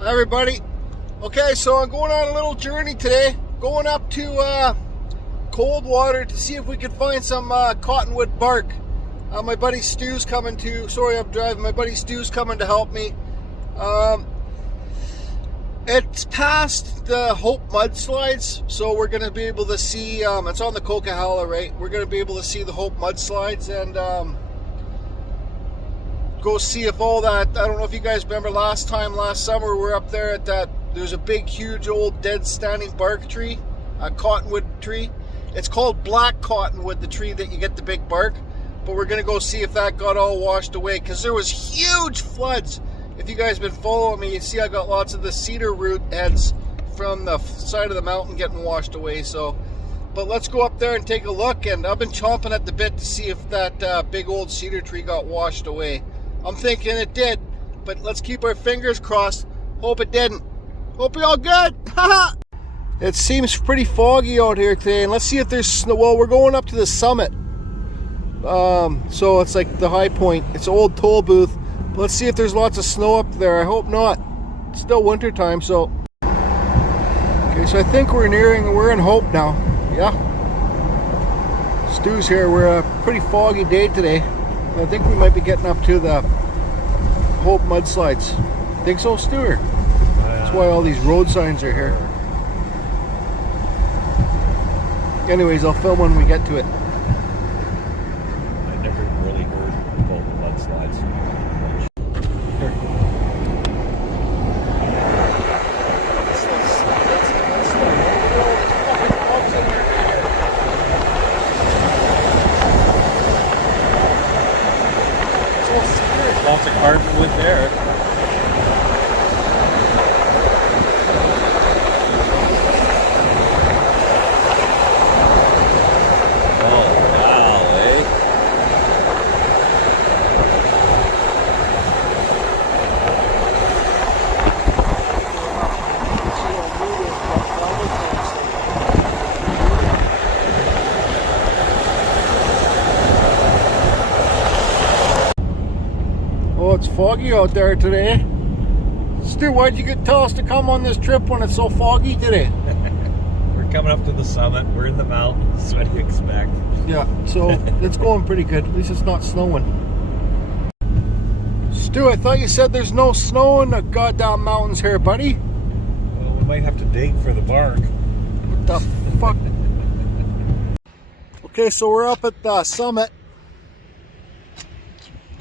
Hi everybody. Okay, so I'm going on a little journey today, going up to Coldwater to see if we can find some cottonwood bark. My buddy Stu's coming to, sorry I'm driving, my buddy Stu's coming to help me. It's past the Hope mudslides, so we're going to be able to see, it's on the Coquihalla, right? We're going to be able to see the Hope mudslides and go see if all that, I don't know if you guys remember last summer, we were up there at that, there's a big, huge, old, dead standing bark tree, a cottonwood tree. It's called black cottonwood, the tree that you get the big bark. But we're going to go see if that got all washed away, because there was huge floods. If you guys been following me, you see I got lots of the cedar root heads from the side of the mountain getting washed away. So, but let's go up there and take a look. And I've been chomping at the bit to see if that big old cedar tree got washed away. I'm thinking it did, but let's keep our fingers crossed. Hope it didn't. Hope you're all good. It seems pretty foggy out here today, and let's see if there's snow. Well, we're going up to the summit, so it's like the high point. It's an old toll booth. But let's see if there's lots of snow up there. I hope not. It's still winter time, so okay. So I think we're in Hope now. Yeah, Stu's here. We're a pretty foggy day today. I think we might be getting up to the Hope mudslides. Think so, Stu? That's why all these road signs are here. Anyways, I'll film when we get to it. I never really heard about mudslides. Here. Lots of cottonwood there. Oh, it's foggy out there today. Stu, why'd you tell us to come on this trip when it's so foggy today? We're coming up to the summit. We're in the mountains. What do you expect? Yeah, so it's going pretty good. At least it's not snowing. Stu, I thought you said there's no snow in the goddamn mountains here, buddy. Well, we might have to dig for the bark. What the fuck? Okay, so we're up at the summit.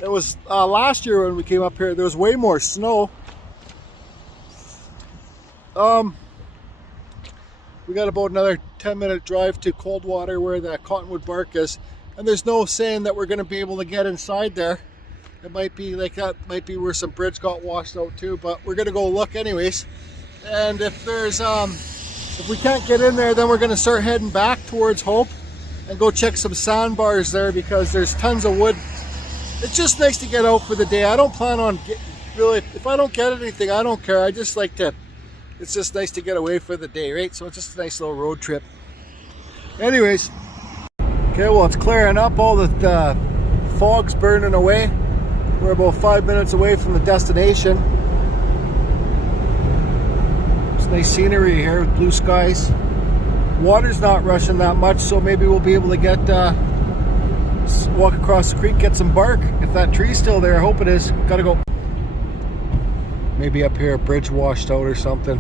It was last year when we came up here, there was way more snow. We got about another 10-minute drive to Coldwater where the cottonwood bark is, and there's no saying that we're going to be able to get inside there. It might be like that, might be where some bridge got washed out too, but we're going to go look anyways. And if there's if we can't get in there, then we're going to start heading back towards Hope and go check some sandbars there, because there's tons of wood. It's just nice to get out for the day. I don't plan on really, if I don't get anything, I don't care. I just like to, it's just nice to get away for the day, right? So it's just a nice little road trip. Anyways, okay, well, it's clearing up. All the fog's burning away. We're about 5 minutes away from the destination. It's nice scenery here with blue skies. Water's not rushing that much, so maybe we'll be able to get walk across the creek, get some bark. If that tree's still there, I hope it is. Gotta go. Maybe up here a bridge washed out or something.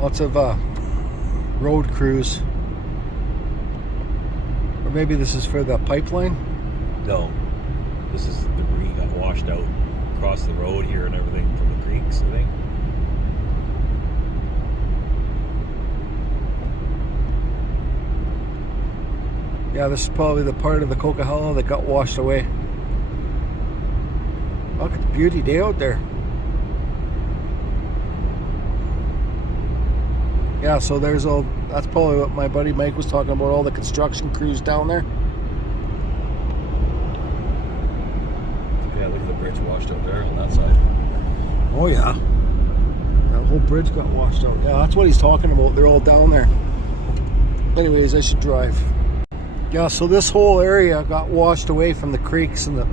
Lots of road crews. Or maybe this is for the pipeline? No. This is the debris got washed out across the road here and everything from the creeks, I think. Yeah, this is probably the part of the Coquihalla that got washed away. Look at the beauty day out there. Yeah, so there's all, that's probably what my buddy Mike was talking about, all the construction crews down there. Yeah, look at the bridge washed out there on that side. Oh yeah. That whole bridge got washed out. Yeah, that's what he's talking about. They're all down there. Anyways, I should drive. Yeah, so this whole area got washed away from the creeks and the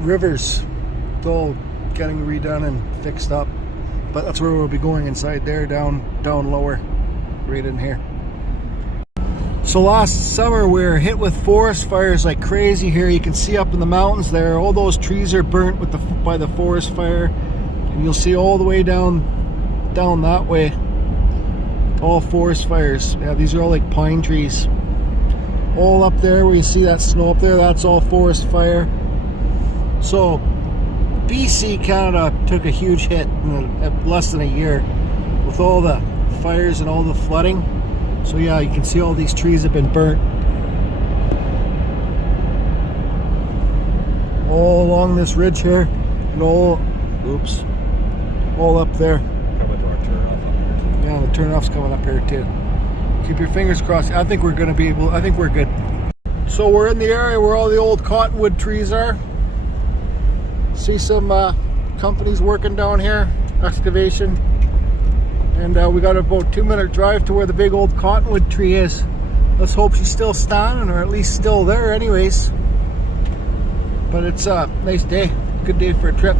rivers. It's all getting redone and fixed up. but that's where we'll be going, inside there, down lower, right in here. So last summer we were hit with forest fires like crazy here. You can see up in the mountains there, all those trees are burnt by the forest fire, and you'll see all the way down that way, all forest fires. Yeah, these are all like pine trees. All up there where you see that snow up there, that's all forest fire. So BC, Canada took a huge hit in less than a year with all the fires and all the flooding. So yeah, you can see all these trees have been burnt all along this ridge here, and all up there. Yeah, the turnoff's coming up here too. Keep your fingers crossed. I think we're gonna be able, I think we're good. So we're in the area where all the old cottonwood trees are. See some companies working down here, excavation. And we got about 2-minute drive to where the big old cottonwood tree is. Let's hope she's still standing, or at least still there anyways. But it's a nice day, good day for a trip.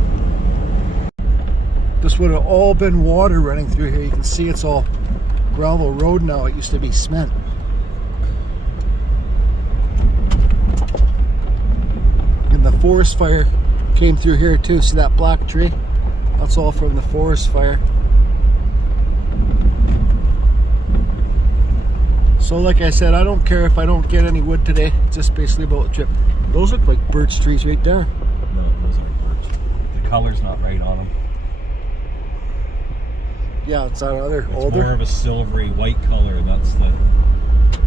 This would have all been water running through here. You can see it's all gravel road now. It used to be cement. And the forest fire came through here too. See that black tree? That's all from the forest fire. So like I said, I don't care if I don't get any wood today. It's just basically about the trip. Those look like birch trees right there. No, those aren't birch. The color's not right on them. Yeah, it's that other it's older. It's more of a silvery white color. That's the, I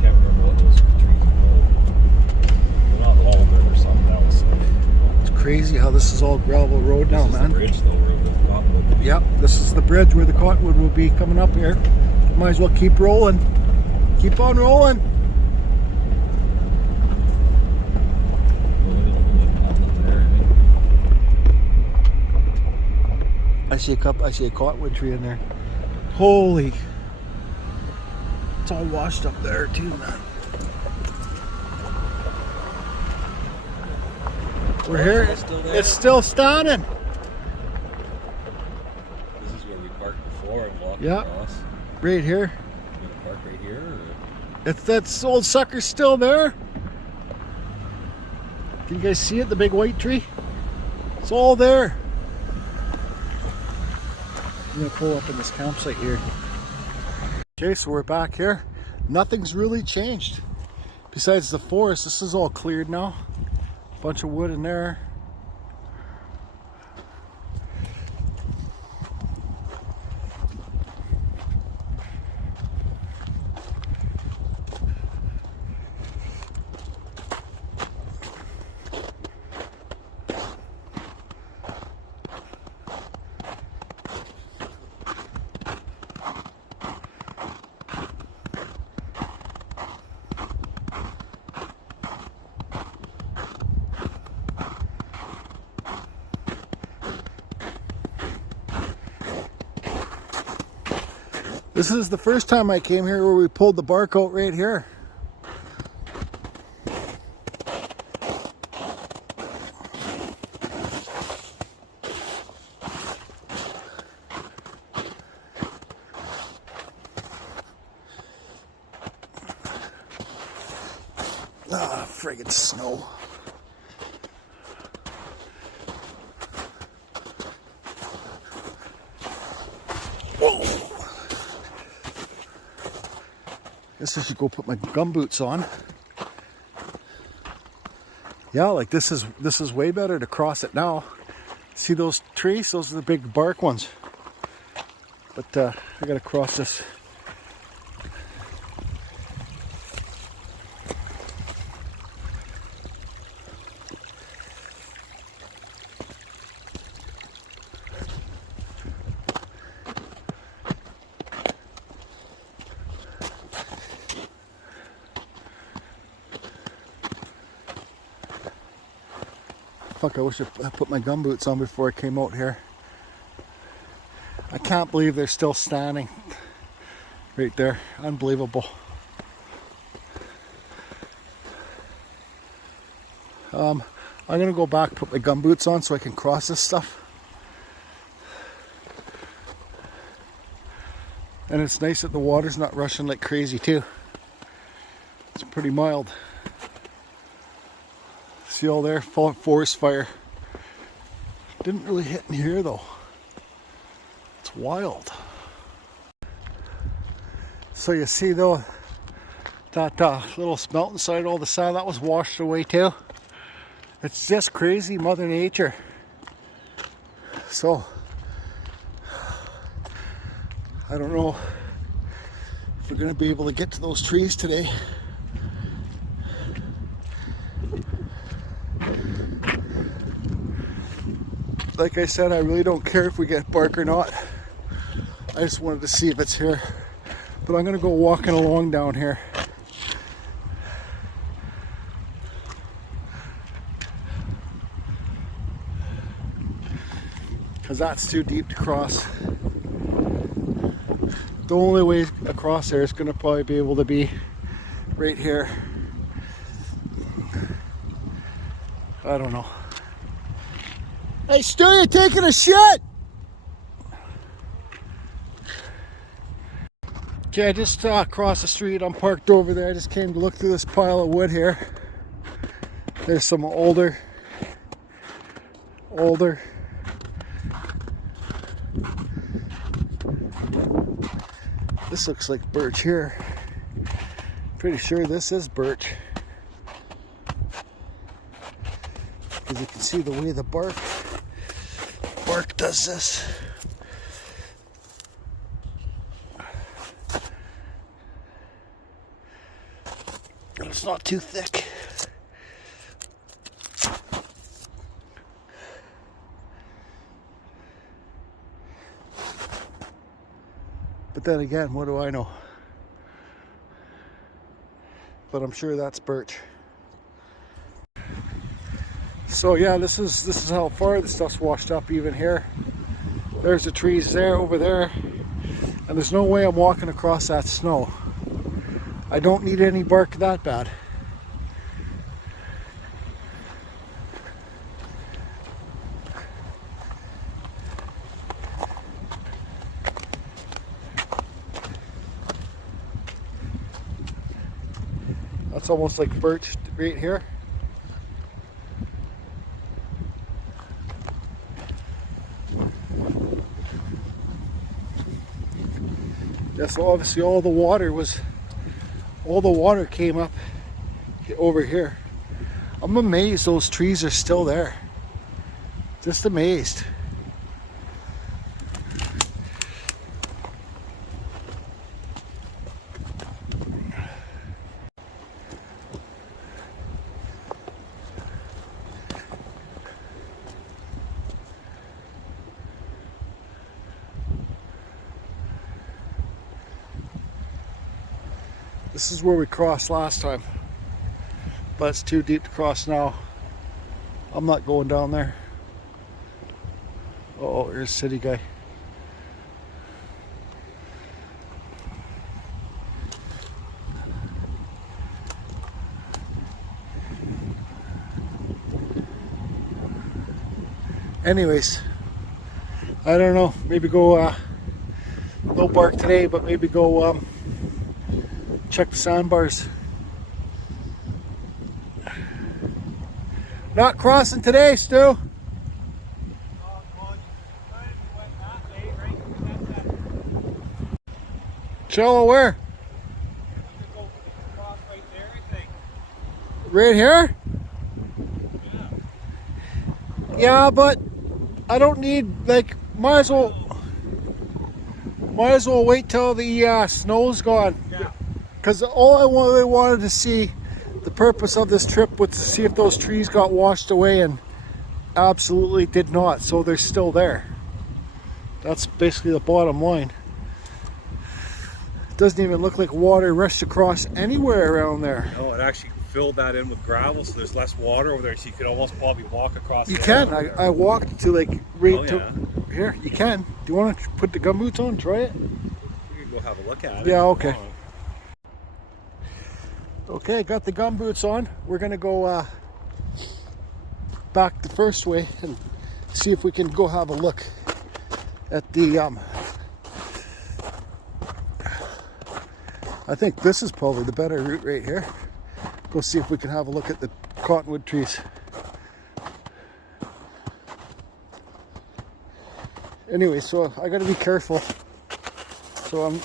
can't remember what those trees are called. They're not almond or something else. It's crazy how this is all gravel road now, man. This is the bridge though, where the cottonwood will be. Yep, this is the bridge where the cottonwood will be coming up here. Might as well keep rolling. Keep on rolling. I see a cottonwood tree in there. Holy. It's all washed up there too, man. We're here. It's still standing. This is where we parked before and walked across. Right here. We're gonna park right here. If that old sucker's still there. Can you guys see it? The big white tree? It's all there. I'm gonna pull up in this campsite here. Okay, so we're back here. Nothing's really changed. Besides the forest, this is all cleared now. Bunch of wood in there. This is the first time I came here where we pulled the bark out right here. Ah, friggin' snow. Guess I should go put my gumboots on. Yeah, like this is way better to cross it now. See those trees? Those are the big bark ones. But I gotta cross this. Fuck, I wish I put my gumboots on before I came out here. I can't believe they're still standing right there. Unbelievable. I'm gonna go back, put my gumboots on so I can cross this stuff. And it's nice that the water's not rushing like crazy too. It's pretty mild. See all there? Forest fire. Didn't really hit me here though. It's wild. So you see though, that little mountainside, all the sand, that was washed away too. It's just crazy, Mother Nature. So, I don't know if we're going to be able to get to those trees today. Like I said, I really don't care if we get bark or not. I just wanted to see if it's here. But I'm going to go walking along down here. Because that's too deep to cross. The only way across there is going to probably be able to be right here. I don't know. Hey Stu, you taking a shit? Okay, I just crossed the street. I'm parked over there. I just came to look through this pile of wood here. There's some older. This looks like birch here. Pretty sure this is birch. Because you can see the way the bark does this. And it's not too thick. But then again, what do I know? But I'm sure that's birch. So yeah, this is how far the stuff's washed up even here. There's the trees there, over there. And there's no way I'm walking across that snow. I don't need any bark that bad. That's almost like birch right here. Yeah, so obviously all the water came up over here. I'm amazed those trees are still there. Just amazed. This is where we crossed last time, but it's too deep to cross now. I'm not going down there. Oh, here's city guy. Anyways, I don't know, maybe go, no bark today, but maybe go check the sandbars. Not crossing today, Stu. Shallow where? Right here? Yeah, but I don't need, like, might as well wait till the snow's gone. Yeah. Because all I really wanted to see, the purpose of this trip was to see if those trees got washed away, and absolutely did not. So they're still there. That's basically the bottom line. It doesn't even look like water rushed across anywhere around there. No, it actually filled that in with gravel, so there's less water over there, so you could almost probably walk across. You can. I walked to like right to here. You can. Do you want to put the gumboots on? Try it. We can go have a look at it. Yeah. Okay. Okay, got the gumboots on. We're gonna go back the first way and see if we can go have a look at the I think this is probably the better route right here. Go see if we can have a look at the cottonwood trees. Anyway, so I gotta be careful. So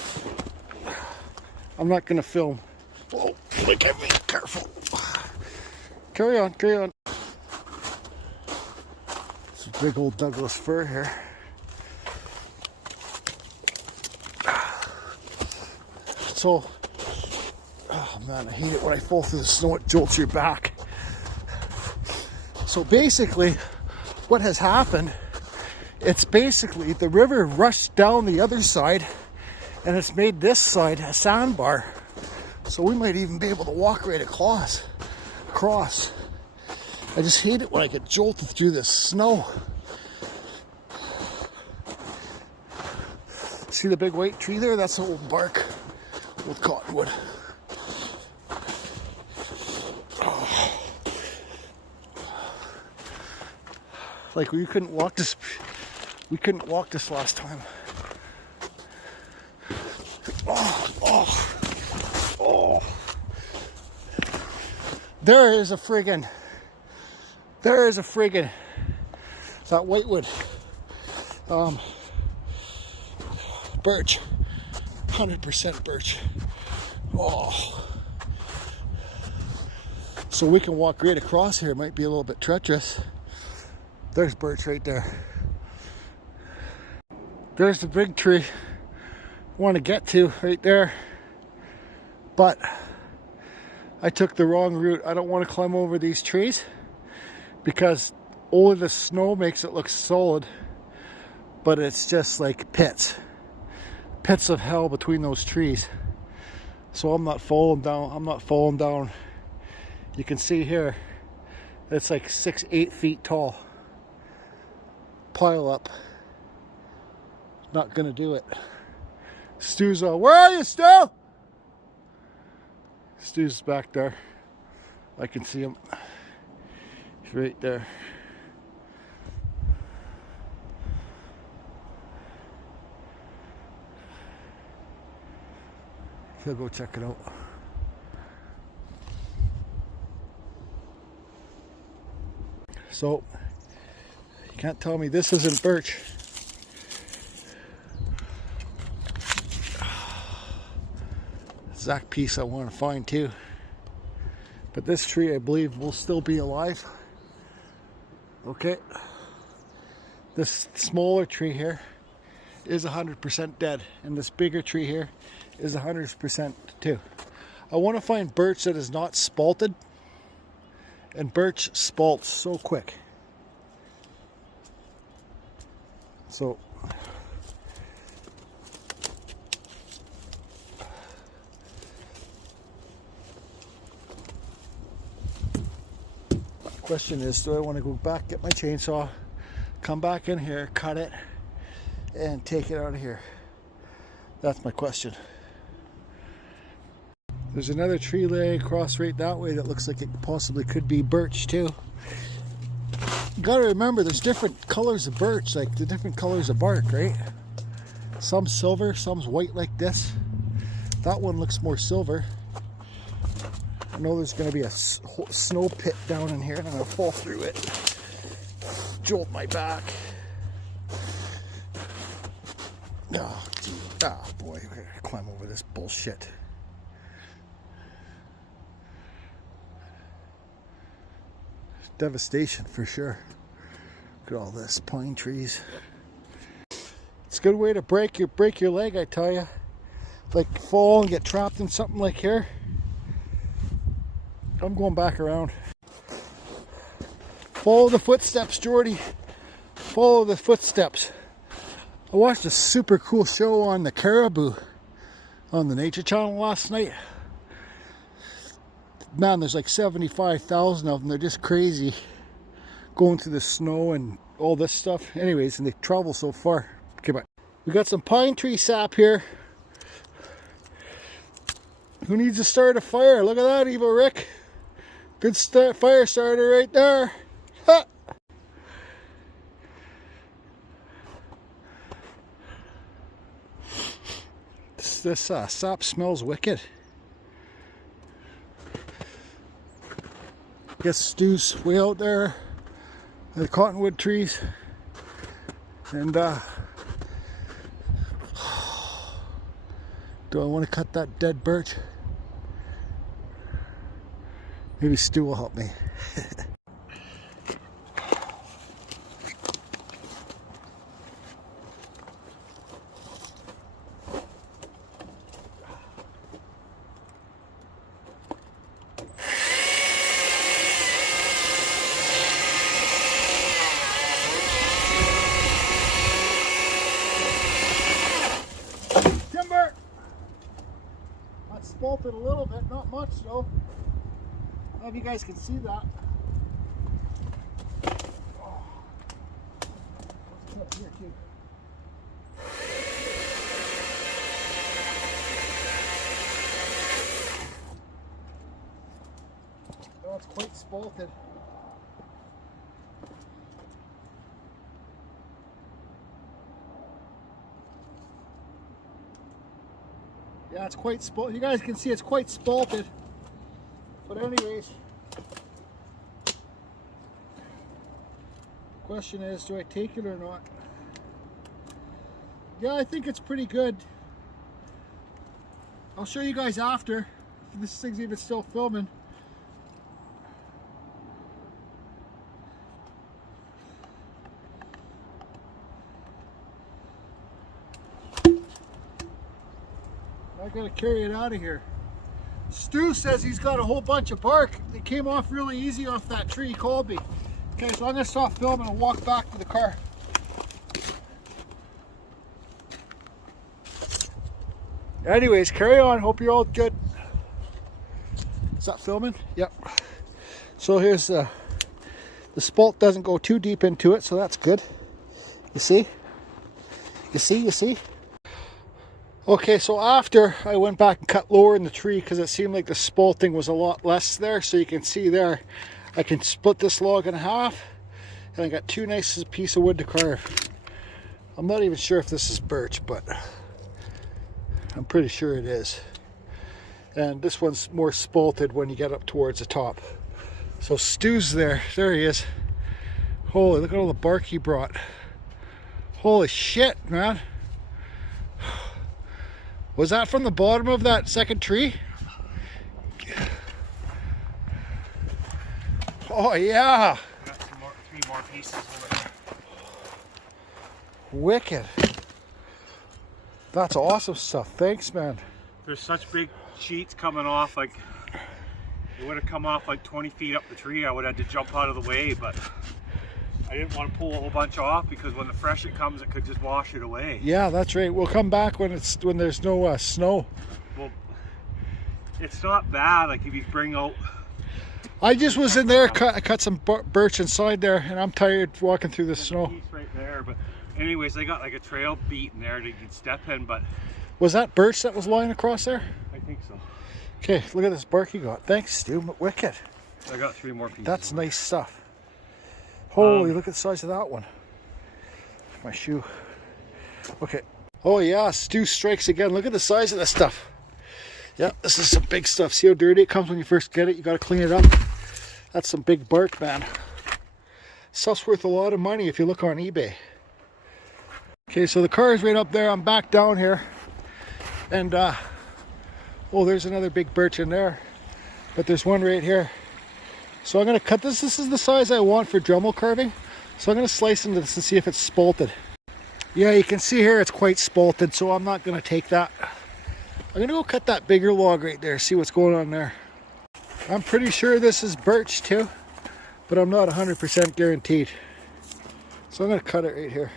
I'm not gonna film. Oh, look at me, careful. Carry on, carry on. It's a big old Douglas fir here. So, oh man, I hate it when I fall through the snow, it jolts your back. So basically, what has happened, it's basically the river rushed down the other side and it's made this side a sandbar. So we might even be able to walk right across. I just hate it when I get jolted through this snow. See the big white tree there? That's old bark, old cottonwood. Oh. Like we couldn't walk this last time. Oh. There is a friggin' that whitewood, birch, 100% birch. Oh, so we can walk right across here. It might be a little bit treacherous. There's birch right there. There's the big tree I want to get to right there, but I took the wrong route. I don't want to climb over these trees because all of the snow makes it look solid, but it's just like pits of hell between those trees. So I'm not falling down. You can see here, it's like 6-8 feet tall. Pile up. Not gonna do it. Stu's where are you, Stu? Stu's back there. I can see him. He's right there. He'll go check it out. So, you can't tell me this isn't birch. Exact piece I want to find too. But this tree, I believe, will still be alive. Okay. This smaller tree here is 100% dead, and this bigger tree here is 100% too. I want to find birch that is not spalted, and birch spalts so quick. So question is, do I want to go back, get my chainsaw, come back in here, cut it, and take it out of here? That's my question. There's another tree laying across right that way that looks like it possibly could be birch too. You gotta remember, there's different colors of birch, like the different colors of bark, right? Some silver, some's white like this. That one looks more silver. I know there's going to be a snow pit down in here and I'm going to fall through it. Jolt my back. Oh, dude. Oh boy, we're going to climb over this bullshit. Devastation for sure. Look at all this, pine trees. It's a good way to break your leg, I tell you. Like fall and get trapped in something like here. I'm going back around. Follow the footsteps, Jordy. Follow the footsteps. I watched a super cool show on the caribou on the Nature Channel last night. Man, there's like 75,000 of them. They're just crazy. Going through the snow and all this stuff. Anyways, and they travel so far. Okay, bye. We got some pine tree sap here. Who needs to start a fire? Look at that, Evil Rick. Good fire starter right there. Ha! This this sap smells wicked. I guess Stu's way out there, the cottonwood trees, and do I want to cut that dead birch? Maybe Stu will help me. Timber! That's spalted a little bit, not much though. I don't know if you guys can see that. Oh. Let's cut here too. Oh, it's quite spalted. Yeah, it's quite spalted. You guys can see it's quite spalted. But anyways, question is, do I take it or not? Yeah, I think it's pretty good. I'll show you guys after. If this thing's even still filming. I gotta carry it out of here. Stu says he's got a whole bunch of bark. It came off really easy off that tree, he called me. Okay, so I'm gonna stop filming and walk back to the car. Anyways, carry on. Hope you're all good. Is that filming? Yep. So here's the spalt doesn't go too deep into it, so that's good. You see? You see? You see? Okay, so after I went back and cut lower in the tree because it seemed like the spalting was a lot less there, so you can see there, I can split this log in half, and I got two nice pieces of wood to carve. I'm not even sure if this is birch, but I'm pretty sure it is. And this one's more spalted when you get up towards the top. So Stu's there. There he is. Holy, look at all the bark he brought. Holy shit, man. Was that from the bottom of that second tree? Oh yeah. Got three more pieces over there. Wicked. That's awesome stuff. Thanks, man. There's such big sheets coming off, like it would have come off like 20 feet up the tree. I would have had to jump out of the way, but I didn't want to pull a whole bunch off because when the freshet comes, it could just wash it away. Yeah, that's right. We'll come back when there's no snow. Well, it's not bad. Like if you bring out. I just was in there, cut some birch inside there, and I'm tired walking through the snow. Piece right there, but anyways, they got like a trail beat in there that you can step in. But was that birch that was lying across there? I think so. Okay, look at this bark you got. Thanks, Stu. Wicked. I got three more pieces. That's nice stuff. Holy, look at the size of that one. My shoe. Okay. Oh yeah, Stu strikes again. Look at the size of this stuff. Yeah, this is some big stuff. See how dirty it comes when you first get it? You gotta clean it up. That's some big bark, man. Stuff's worth a lot of money if you look on eBay. Okay, so the car is right up there. I'm back down here. And, oh, there's another big birch in there. But there's one right here. So I'm going to cut this. This is the size I want for Dremel carving. So I'm going to slice into this and see if it's spalted. Yeah, you can see here it's quite spalted, so I'm not going to take that. I'm going to go cut that bigger log right there, see what's going on there. I'm pretty sure this is birch too, but I'm not 100% guaranteed. So I'm going to cut it right here.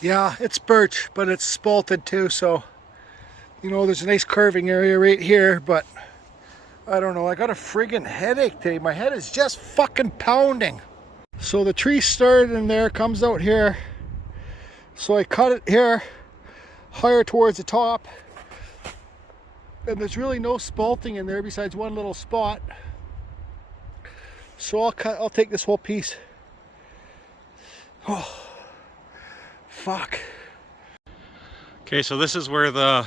Yeah, it's birch, but it's spalted too, so, you know, there's a nice carving area right here, but I don't know, I got a friggin' headache today. My head is just fucking pounding. So the tree started in there, comes out here. So I cut it here, higher towards the top. And there's really no spalting in there besides one little spot. So I'll take this whole piece. Oh, fuck. Okay, so this is where the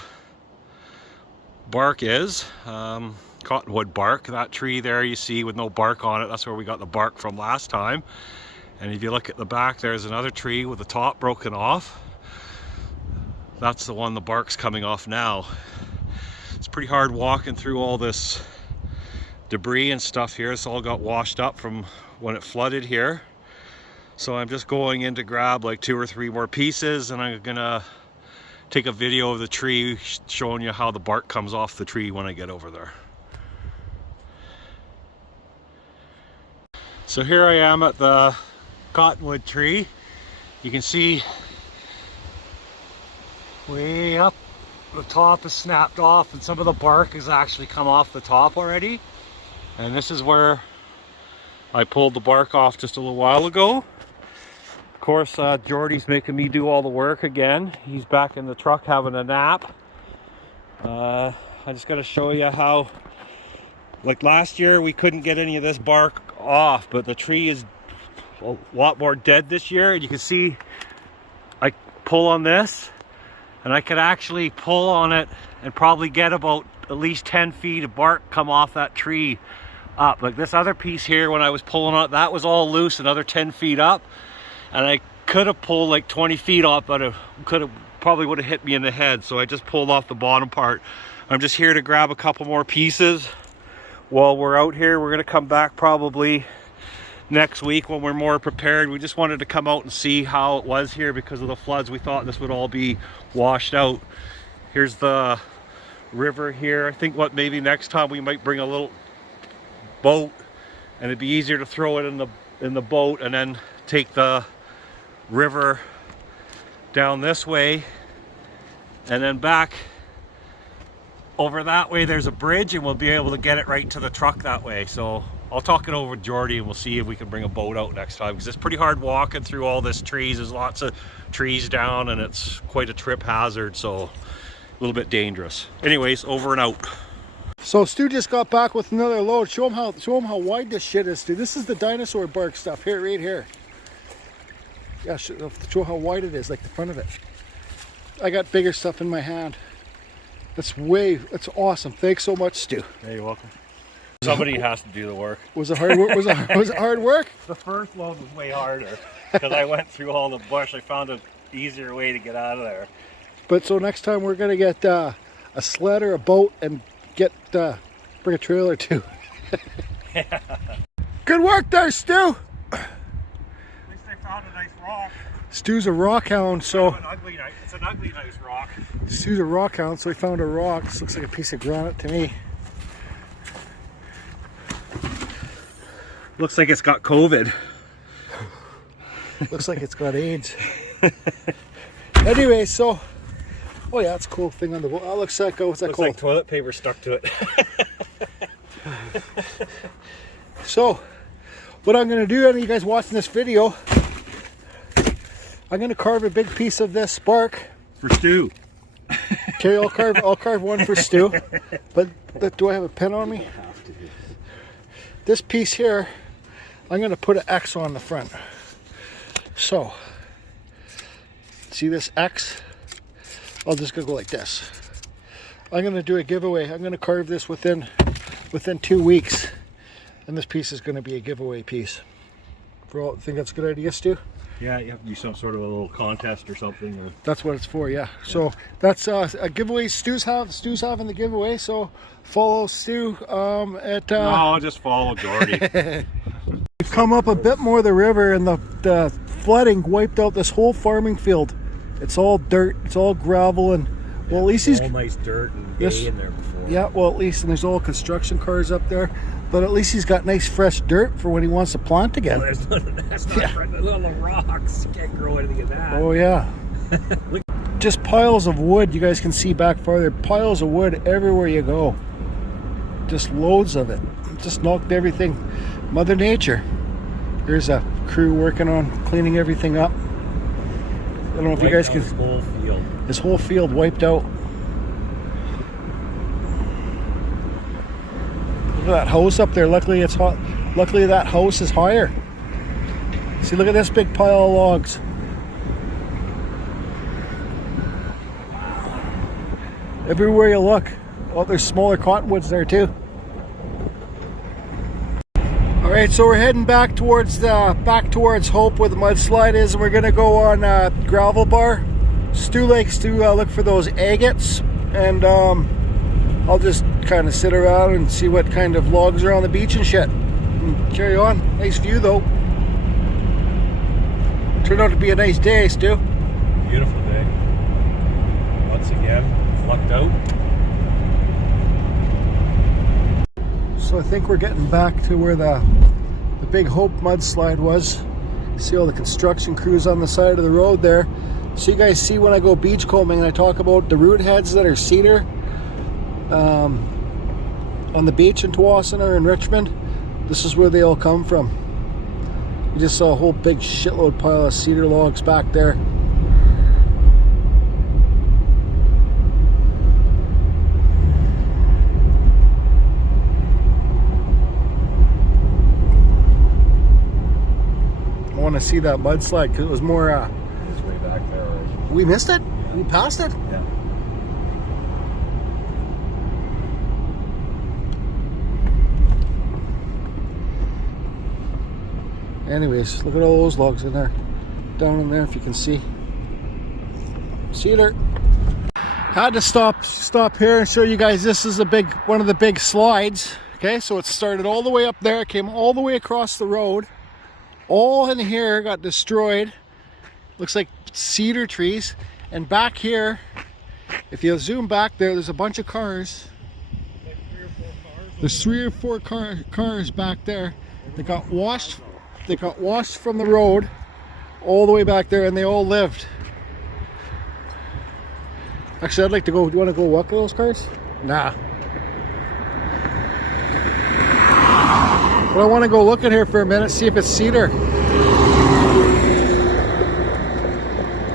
bark is. Cottonwood bark. That tree there you see with no bark on it, that's where we got the bark from last time. And if you look at the back, there's another tree with the top broken off. That's the one the bark's coming off now. It's pretty hard walking through all this debris and stuff here. It's all got washed up from when it flooded here. So I'm just going in to grab like 2 or 3 more pieces, and I'm gonna take a video of the tree showing you how the bark comes off the tree when I get over there. So here I am at the cottonwood tree. You can see way up the top is snapped off, and some of the bark has actually come off the top already. And this is where I pulled the bark off just a little while ago. Of course, Jordy's making me do all the work again. He's back in the truck having a nap. I just got to show you how, like last year we couldn't get any of this bark off, but the tree is a lot more dead this year. And you can see I pull on this, and I could actually pull on it and probably get about at least 10 feet of bark come off that tree up. Like this other piece here, when I was pulling on it, that was all loose, another 10 feet up. And I could have pulled like 20 feet off, but it probably would have hit me in the head. So I just pulled off the bottom part. I'm just here to grab a couple more pieces while we're out here. We're gonna come back probably next week when we're more prepared. We just wanted to come out and see how it was here because of the floods. We thought this would all be washed out. Here's the river here. I think maybe next time we might bring a little boat, and it'd be easier to throw it in the boat and then take the river down this way and then back over that way. There's a bridge, and we'll be able to get it right to the truck that way. So I'll talk it over with Jordy, and we'll see if we can bring a boat out next time, because it's pretty hard walking through all this trees. There's lots of trees down, and it's quite a trip hazard, so a little bit dangerous. Anyways, over and out. So Stu just got back with another load. Show him how wide this shit is, Stu. This is the dinosaur bark stuff here, right here. Yeah, show how wide it is, like the front of it. I got bigger stuff in my hand. That's awesome. Thanks so much, Stu. Hey, you're welcome. Somebody has to do the work. Was it hard work? Was it hard work? The first load was way harder because I went through all the bush. I found an easier way to get out of there. But so next time we're gonna get a sled or a boat and bring a trailer too. Yeah. Good work there, Stu. At least I found a nice rock. Stu's a rock hound, so it's an ugly nice rock. Stu's a rock hound, so he found a rock. This looks like a piece of granite to me. Looks like it's got COVID. Looks like it's got AIDS. Anyway, so oh yeah, that's a cool thing on the wall. That looks like what's that called? Looks like toilet paper stuck to it. So what I'm gonna do, any of you guys watching this video, I'm gonna carve a big piece of this bark for Stu. Okay, I'll carve one for Stu. But do I have a pen on me? This piece here, I'm gonna put an X on the front. So, see this X? I'll just gonna go like this. I'm gonna do a giveaway. I'm gonna carve this within 2 weeks, and this piece is gonna be a giveaway piece. Think that's a good idea, Stu? Yeah, you have to do some sort of a little contest or something. Or... That's what it's for, yeah. So that's a giveaway Stu's having the giveaway, so follow Stu at... No, I'll just follow Jordy. We've come up a bit more the river, and the flooding wiped out this whole farming field. It's all dirt, it's all gravel, and well, at least he's... all nice dirt and hay in there before. Yeah, well, at least, and there's all construction cars up there. But at least he's got nice fresh dirt for when he wants to plant again. Well, that's not fresh. The little rocks. You can't grow anything of that. Oh yeah. Just piles of wood. You guys can see back farther. Piles of wood everywhere you go. Just loads of it. Just knocked everything. Mother Nature. Here's a crew working on cleaning everything up. I don't know if you guys can... This whole field. This whole field wiped out. Look at that house up there. Luckily it's hot. Luckily that house is higher. See, look at this big pile of logs. Everywhere you look. Oh, there's smaller cottonwoods there too. All right, so we're heading back towards Hope where the mudslide is, and we're gonna go on gravel bar. Stu likes to look for those agates, and I'll just kind of sit around and see what kind of logs are on the beach and shit. And carry on. Nice view though. Turned out to be a nice day, Stu. Beautiful day. Once again, lucked out. So I think we're getting back to where the big Hope mudslide was. See all the construction crews on the side of the road there. So you guys see when I go beachcombing and I talk about the root heads that are cedar on the beach in Tawasin or in Richmond, this is where they all come from. You just saw a whole big shitload pile of cedar logs back there. I want to see that mudslide because it was more It's way back there already. we missed it? Yeah. We passed it? Yeah. Anyways, look at all those logs in there. Down in there if you can see. Cedar. Had to stop here and show you guys this is one of the big slides. Okay, so it started all the way up there, came all the way across the road. All in here got destroyed. Looks like cedar trees. And back here, if you zoom back there, there's a bunch of cars. Like 3 or 4 cars. There's 3 or 4 cars back there that got washed. They got washed from the road all the way back there, and they all lived. Actually, I'd like to go. Do you want to go walk with those cars? Nah. But I want to go look in here for a minute, see if it's cedar. Looks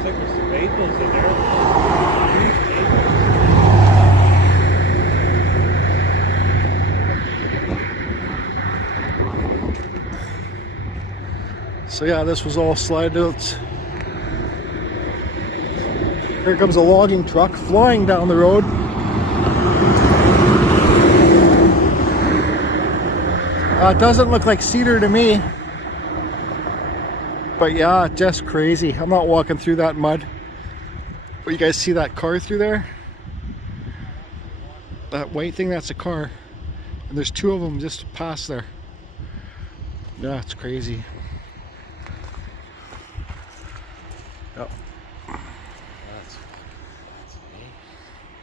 like there's some maples in there. So yeah, this was all slide notes. Here comes a logging truck flying down the road. It doesn't look like cedar to me. But yeah, just crazy. I'm not walking through that mud. But you guys see that car through there? That white thing, that's a car. And there's 2 of them just past there. Yeah, it's crazy. Yep.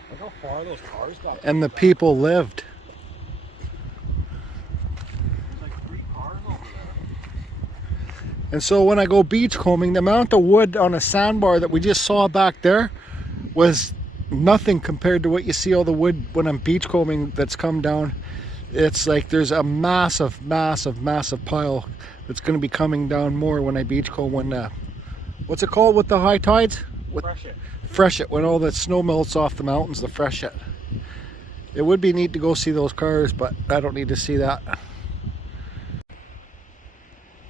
Look how far those cars got. And the people lived. There's like 3 cars over there. And so when I go beachcombing, the amount of wood on a sandbar that we just saw back there was nothing compared to what you see all the wood when I'm beachcombing that's come down. It's like there's a massive pile that's going to be coming down more when I beachcomb when what's it called with the high tides? Freshet. Freshet, when all that snow melts off the mountains, the freshet. It would be neat to go see those cars, but I don't need to see that.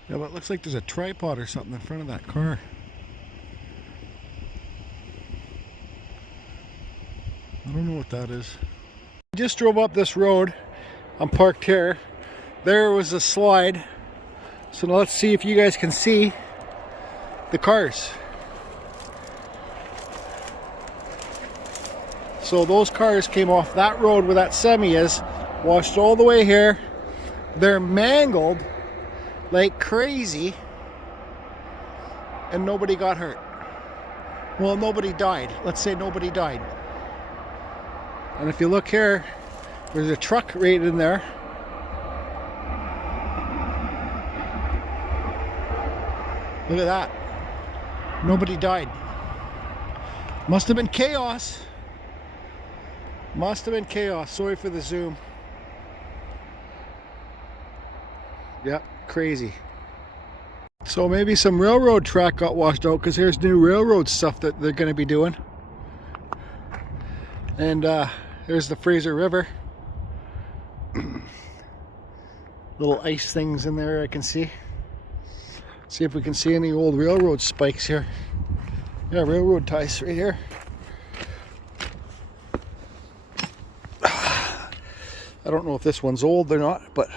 Yeah, but it looks like there's a tripod or something in front of that car. I don't know what that is. I just drove up this road. I'm parked here. There was a slide. So now let's see if you guys can see the cars. So those cars came off that road where that semi is, washed all the way here. They're mangled like crazy, and nobody got hurt. Well, nobody died. Let's say nobody died. And if you look here, there's a truck right in there. Look at that. Nobody died. Must have been chaos. Must have been chaos. Sorry for the zoom. Yep, crazy. So maybe some railroad track got washed out because here's new railroad stuff that they're going to be doing. And there's the Fraser River. Little ice things in there I can see. See if we can see any old railroad spikes here. Yeah, railroad ties right here. I don't know if this one's old or not, but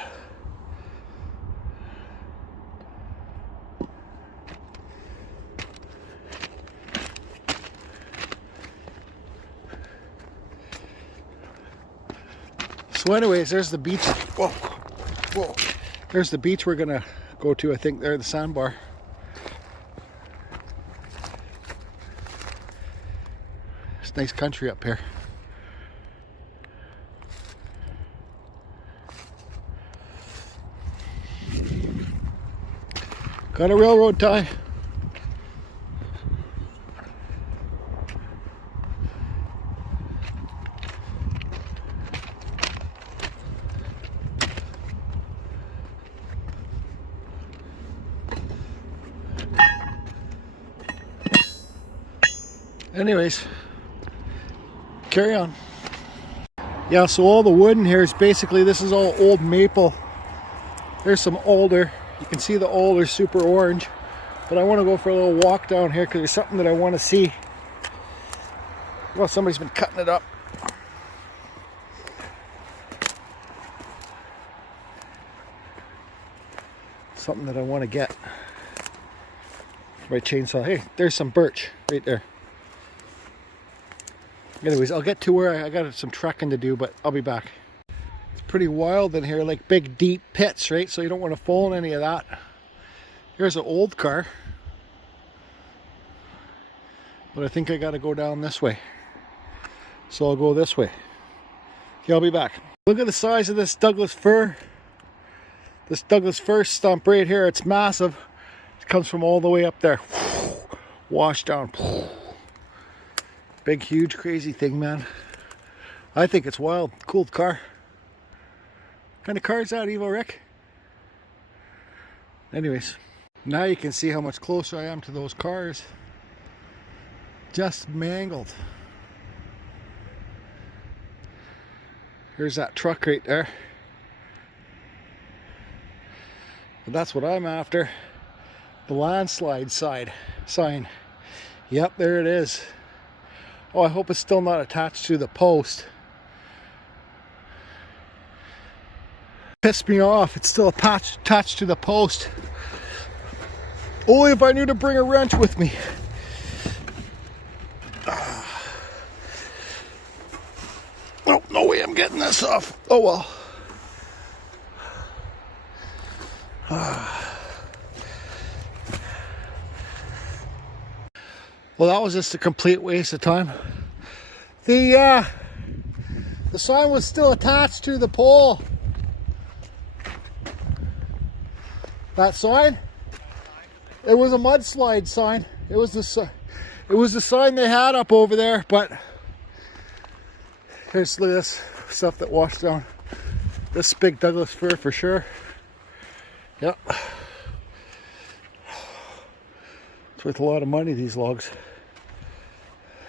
so anyways, there's the beach. Whoa, whoa. There's the beach we're gonna go to, I think. There, the sandbar. It's nice country up here. Got a railroad tie. Anyways, carry on. Yeah, so all the wood in here is basically, this is all old maple. There's some alder. You can see the alder super orange. But I want to go for a little walk down here because there's something that I want to see. Well, somebody's been cutting it up. Something that I want to get. My chainsaw. Hey, there's some birch right there. Anyways, I'll get to where I got some trekking to do, but I'll be back. It's pretty wild in here, like big deep pits, right? So you don't want to fall in any of that. Here's an old car. But I think I got to go down this way. So I'll go this way. Okay, I'll be back. Look at the size of this Douglas fir. This Douglas fir stump right here, it's massive. It comes from all the way up there. Washed down. Big, huge, crazy thing, man. I think it's wild. Cool car. What kind of car is that, Evo Rick? Anyways, now you can see how much closer I am to those cars. Just mangled. Here's that truck right there. But that's what I'm after. The landslide sign. Yep, there it is. Oh, I hope it's still not attached to the post. Pissed me off. It's still attached to the post. Only if I knew to bring a wrench with me. Oh, no way I'm getting this off. Oh well. Well, that was just a complete waste of time. The sign was still attached to the pole. That sign? It was a mudslide sign. It was the sign they had up over there, but here's this stuff that washed down. This big Douglas fir for sure. Yep. It's worth a lot of money, these logs.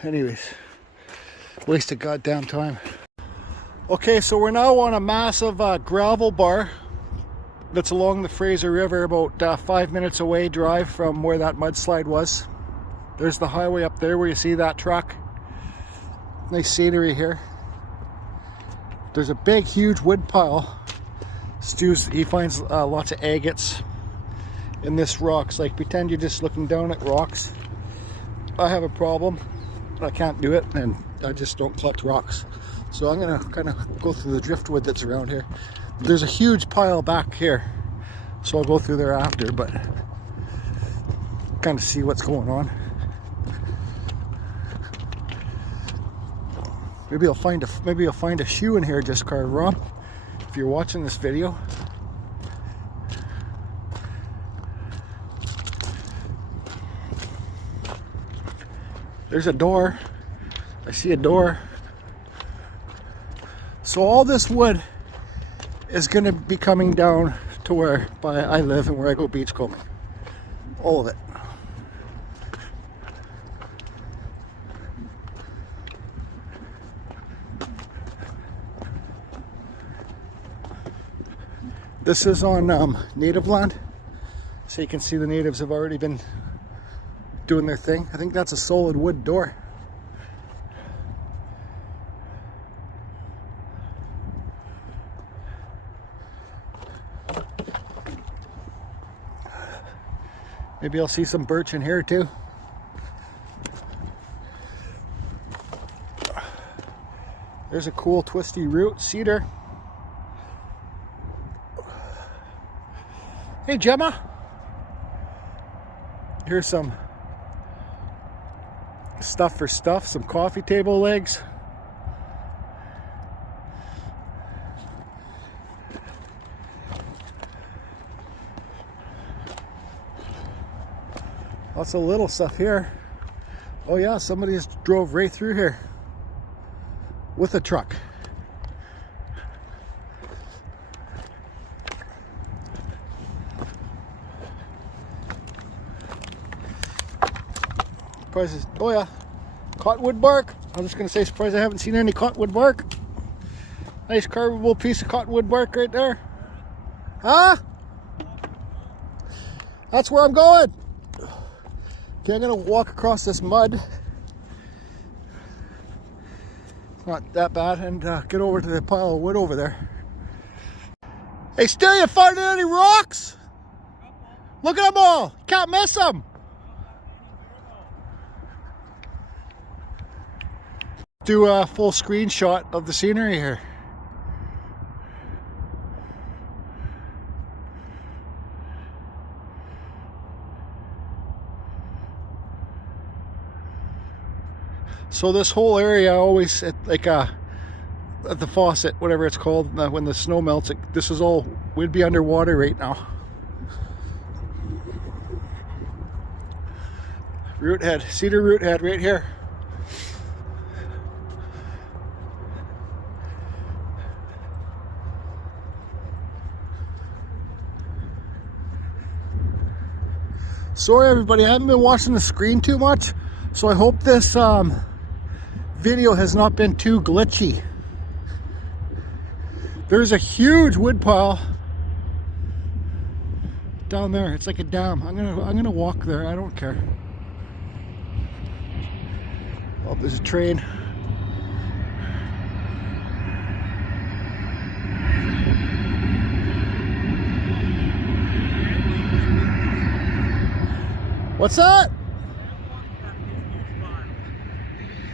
Anyways, waste of goddamn time. Okay, so we're now on a massive gravel bar that's along the Fraser River, about 5 minutes away drive from where that mudslide was. There's the highway up there where you see that truck. Nice scenery here. There's a big, huge wood pile. He finds lots of agates in this rocks. Like, pretend you're just looking down at rocks. I have a problem. I can't do it, and I just don't collect rocks. So I'm gonna kind of go through the driftwood that's around here. There's a huge pile back here, so I'll go through there after, but kind of see what's going on. Maybe I'll find a shoe in here just carved, Rob, if you're watching this video. There's a door. I see a door. So all this wood is going to be coming down to where I live and where I go beachcombing. All of it. This is on native land, so you can see the natives have already been doing their thing. I think that's a solid wood door. Maybe I'll see some birch in here too. There's a cool twisty root, cedar. Hey Gemma. Here's some stuff for stuff, some coffee table legs. Lots of little stuff here. Oh yeah, somebody just drove right through here with a truck. Surprised, oh yeah, cottonwood bark. I'm just gonna say, surprised I haven't seen any cottonwood bark. Nice carvable piece of cottonwood bark right there. Huh? That's where I'm going. Okay, I'm gonna walk across this mud. It's not that bad, and get over to the pile of wood over there. Hey, still, you finding any rocks? Look at them all. Can't miss them. Do a full screenshot of the scenery here. So this whole area always at the faucet, whatever it's called, when the snow melts, this is all, we'd be underwater right now. Root head, cedar root head right here. Sorry everybody, I haven't been watching the screen too much, so I hope this video has not been too glitchy. There's a huge wood pile down there. It's like a dam. I'm gonna walk there. I don't care. Oh, there's a train. What's that?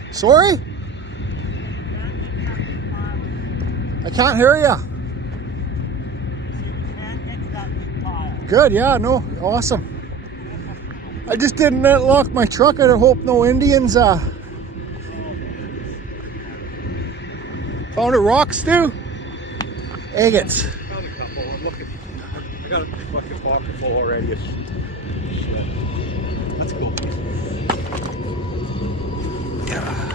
Sorry? I can't hear you. Good, yeah, no, awesome. I just didn't lock my truck. I hope no Indians found a rock, Stu? Agates. Found a couple. I'm looking. I got a fucking pocket full already. That's cool. Yeah.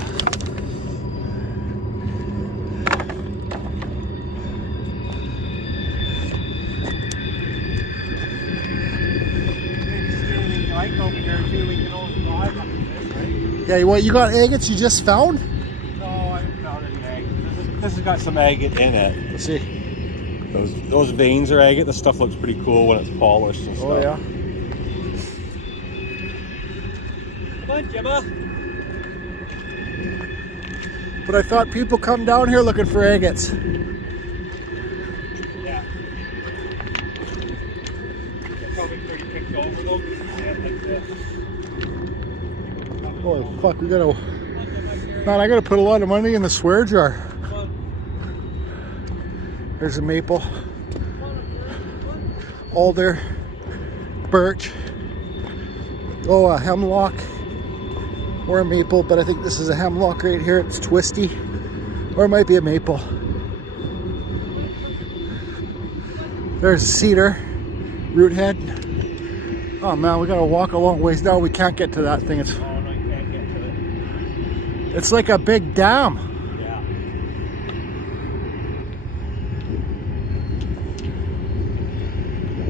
Over here too, we can always drive up this, right? Yeah, what, you got agates you just found? No, I haven't found any agate. This has got some agate in it. Let's see. Those veins are agate. The stuff looks pretty cool when it's polished and stuff. Oh yeah. Come on, Gemma. But I thought people come down here looking for agates. Yeah. They're probably pretty picked over though. Like this. Oh fuck, we gotta... Man, I gotta put a lot of money in the swear jar. There's a maple. Alder. Birch. Oh, a hemlock. Or a maple, but I think this is a hemlock right here. It's twisty. Or it might be a maple. There's a cedar. Root head. Oh man, we gotta walk a long ways down. We can't get to that thing. It's, Oh no, you can't get to it. it's like a big dam. Yeah.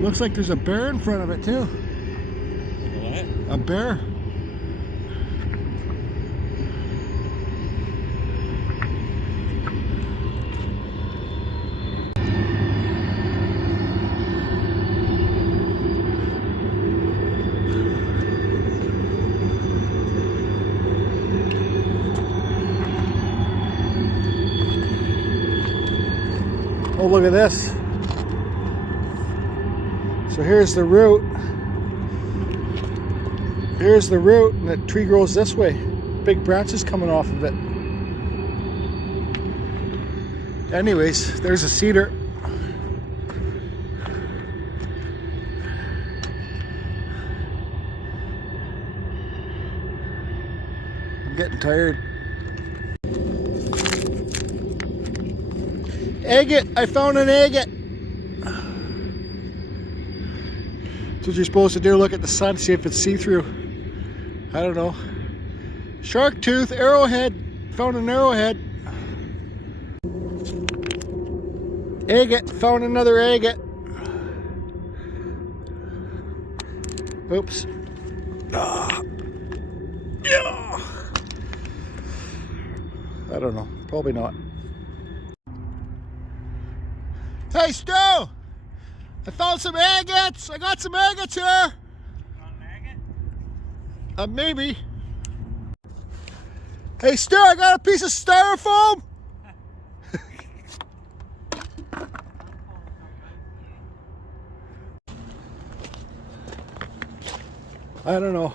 Looks like there's a bear in front of it too. What? A bear. Oh, look at this. So here's the root. Here's the root, and the tree grows this way. Big branches coming off of it. Anyways, there's a cedar. I'm getting tired. Agate! I found an agate! That's what you're supposed to do, look at the sun, see if it's see-through. I don't know. Shark tooth, arrowhead. Found an arrowhead. Agate, found another agate. Oops. Ah. Yeah. I don't know, probably not. Hey Stu! I found some agates! I got some agates here! Got an agate? Maybe. Hey Stu, I got a piece of styrofoam! I don't know.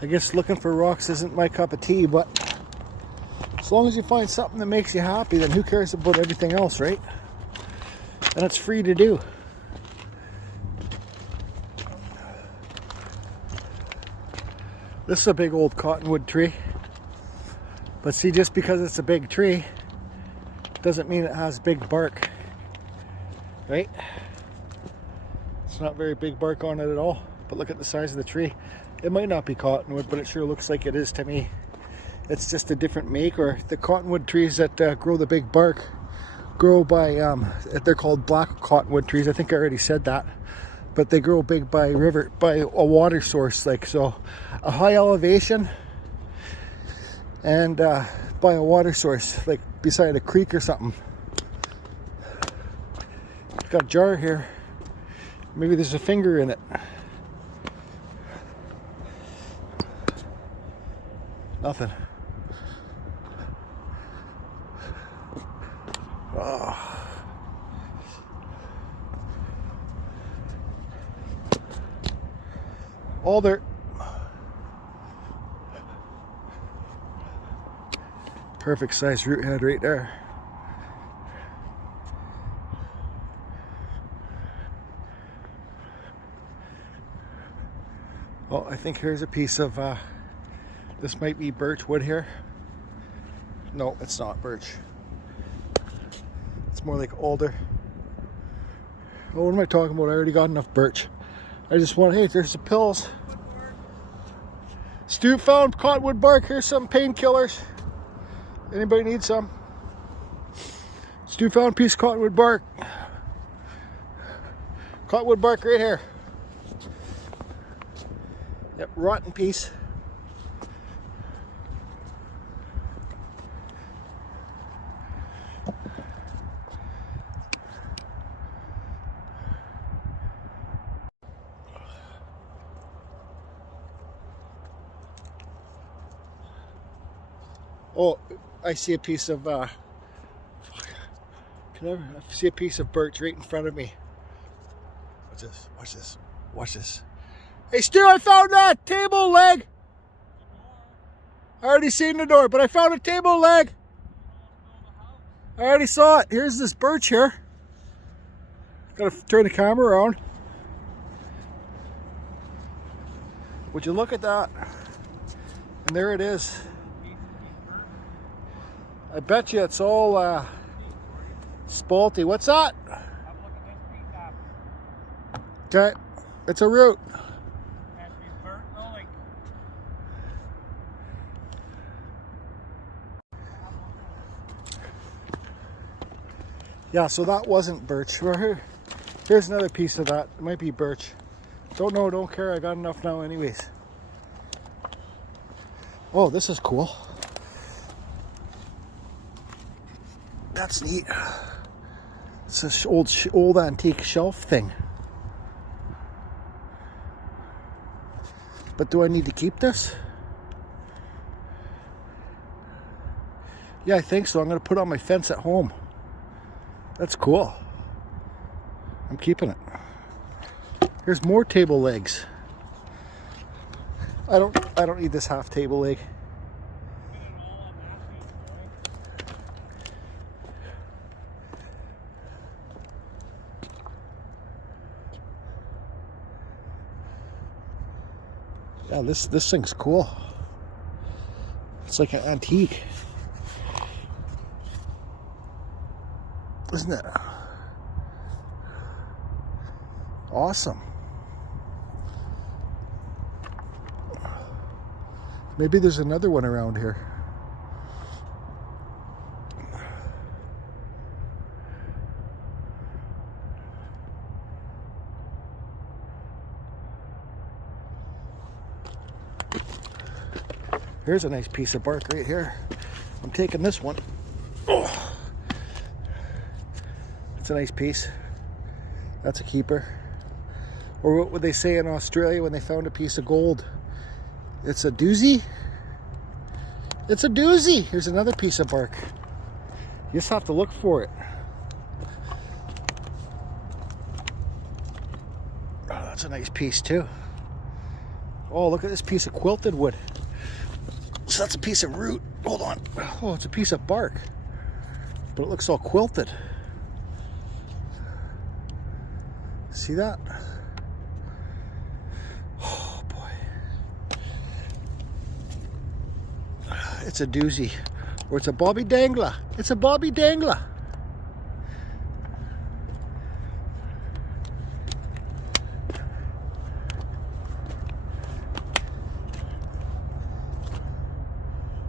I guess looking for rocks isn't my cup of tea, but as long as you find something that makes you happy, then who cares about everything else, right? And it's free to do. This is a big old cottonwood tree. But see, just because it's a big tree doesn't mean it has big bark. Right? It's not very big bark on it at all. But look at the size of the tree. It might not be cottonwood, but it sure looks like it is to me. It's just a different make, or the cottonwood trees that grow the big bark grow by, they're called black cottonwood trees. I think I already said that. But they grow big by a water source, like so, a high elevation and by a water source, like beside a creek or something. Got a jar here. Maybe there's a finger in it. Nothing. Oh. All dirt. Perfect size root head right there. Oh, I think here's a piece of this might be birch wood here. No, it's not birch. It's more like alder. Oh, what am I talking about? I already got enough birch. I just want, hey, there's the pills. Stu found cottonwood bark. Here's some painkillers. Anybody need some? Stu found a piece of cottonwood bark. Cottonwood bark right here. Yep, rotten piece. Oh, I see a piece of I see a piece of birch right in front of me. Watch this, watch this, watch this. Hey Stu, I found that table leg. I already seen the door, but I found a table leg. I already saw it. Here's this birch here. Gotta turn the camera around. Would you look at that? And there it is. I bet you it's all spalty. What's that? Okay, it's a root. Yeah, so that wasn't birch. Here's another piece of that. It might be birch. Don't know, don't care. I got enough now anyways. Oh, this is cool. That's neat. It's this old antique shelf thing. But do I need to keep this? Yeah, I think so. I'm going to put it on my fence at home. That's cool. I'm keeping it. Here's more table legs. I don't need this half table leg. Yeah, this thing's cool. It's like an antique, isn't it? Awesome. Maybe there's another one around here. Here's a nice piece of bark right here. I'm taking this one. Oh, it's a nice piece. That's a keeper. Or what would they say in Australia when they found a piece of gold? It's a doozy. It's a doozy. Here's another piece of bark. You just have to look for it. Oh, that's a nice piece too. Oh, look at this piece of quilted wood. So that's a piece of root. Hold on. Oh, it's a piece of bark. But it looks all quilted. See that? Oh boy. It's a doozy. Or it's a bobby dangler. It's a bobby dangler.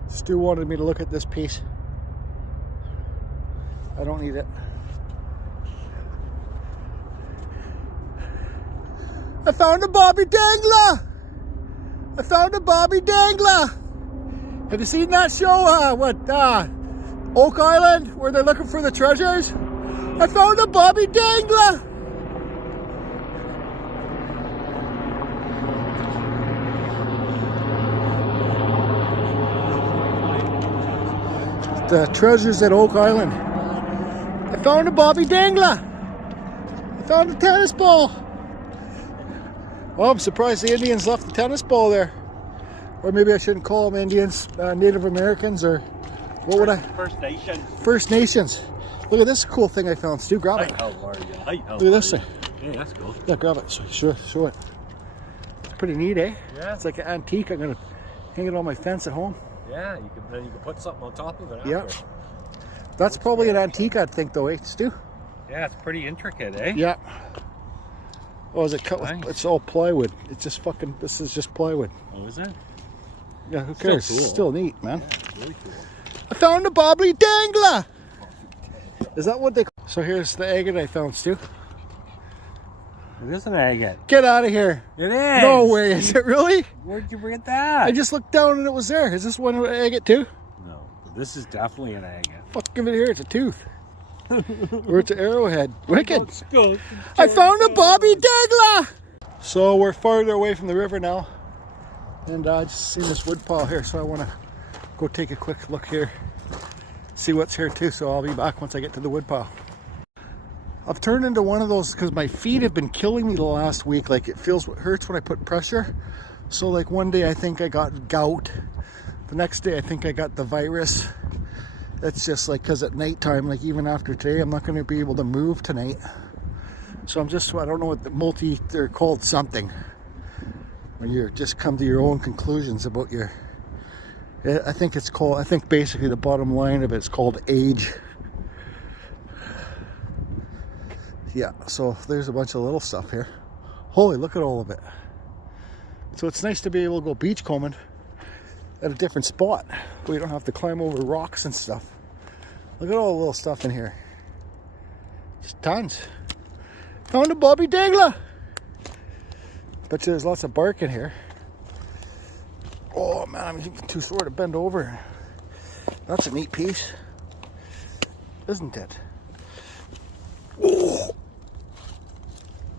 Stu wanted me to look at this piece. I don't need it. I found a bobby dangler! I found a bobby dangler! Have you seen that show? Oak Island, where they're looking for the treasures? I found a bobby dangler! The treasures at Oak Island. I found a bobby dangler. I found a tennis ball. Well, I'm surprised the Indians left the tennis ball there. Or maybe I shouldn't call them Indians, Native Americans, or what would I? First Nations. First Nations. Look at this cool thing I found. Stu, grab it. How are you? Look at this thing. Yeah, that's cool. Yeah, grab it. Sure, show it. It's pretty neat, eh? Yeah. It's like an antique. I'm gonna hang it on my fence at home. Yeah, you can put something on top of it. Yeah. After. That's probably an antique, I'd think, though, eh, Stu? Yeah, it's pretty intricate, eh? Yeah. Oh, is it cut Nice. with, it's all plywood. It's just fucking, this is just plywood. Oh, is it? Yeah, who cares? Still cool. Still neat, man. Yeah, it's really cool. I found a bobbly dangler! Is that what they call? So here's the agate I found, Stu. It is an agate. Get out of here. It is. No way, is it really? Where'd you get that? I just looked down and it was there. Is this one an agate too? No, this is definitely an agate. Fuck, give it here, it's a tooth. Or it's an arrowhead. Wicked. Let's go. I found a bobby dangler! So we're farther away from the river now. And I just seen this wood pile here, so I want to go take a quick look here. See what's here too, so I'll be back once I get to the wood pile. I've turned into one of those because my feet have been killing me the last week. Like it hurts when I put pressure. So like one day I think I got gout. The next day I think I got the virus. It's just like because at nighttime, like even after today, I'm not going to be able to move tonight. So I don't know what they're called something. When you just come to your own conclusions about I think basically the bottom line of it's called age. Yeah, so there's a bunch of little stuff here. Holy, look at all of it. So it's nice to be able to go beachcombing at a different spot where you don't have to climb over rocks and stuff. Look at all the little stuff in here. Just tons. Found a bobby dangler. Bet you there's lots of bark in here. Oh man, I'm even too sore to bend over. That's a neat piece, isn't it?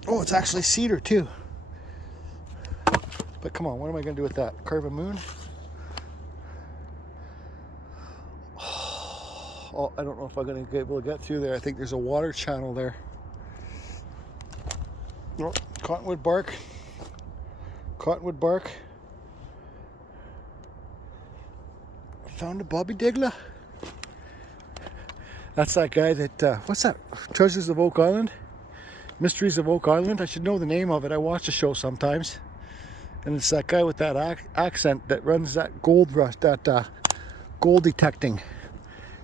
Oh, it's actually cedar too. But come on, what am I going to do with that? Carve a moon? Oh, I don't know if I'm going to be able to get through there. I think there's a water channel there. Oh, cottonwood bark. Cottonwood bark. Found a Bobby Diggler. That's that guy that, what's that? Treasures of Oak Island? Mysteries of Oak Island? I should know the name of it. I watch the show sometimes. And it's that guy with that accent that runs that gold rush, that gold detecting.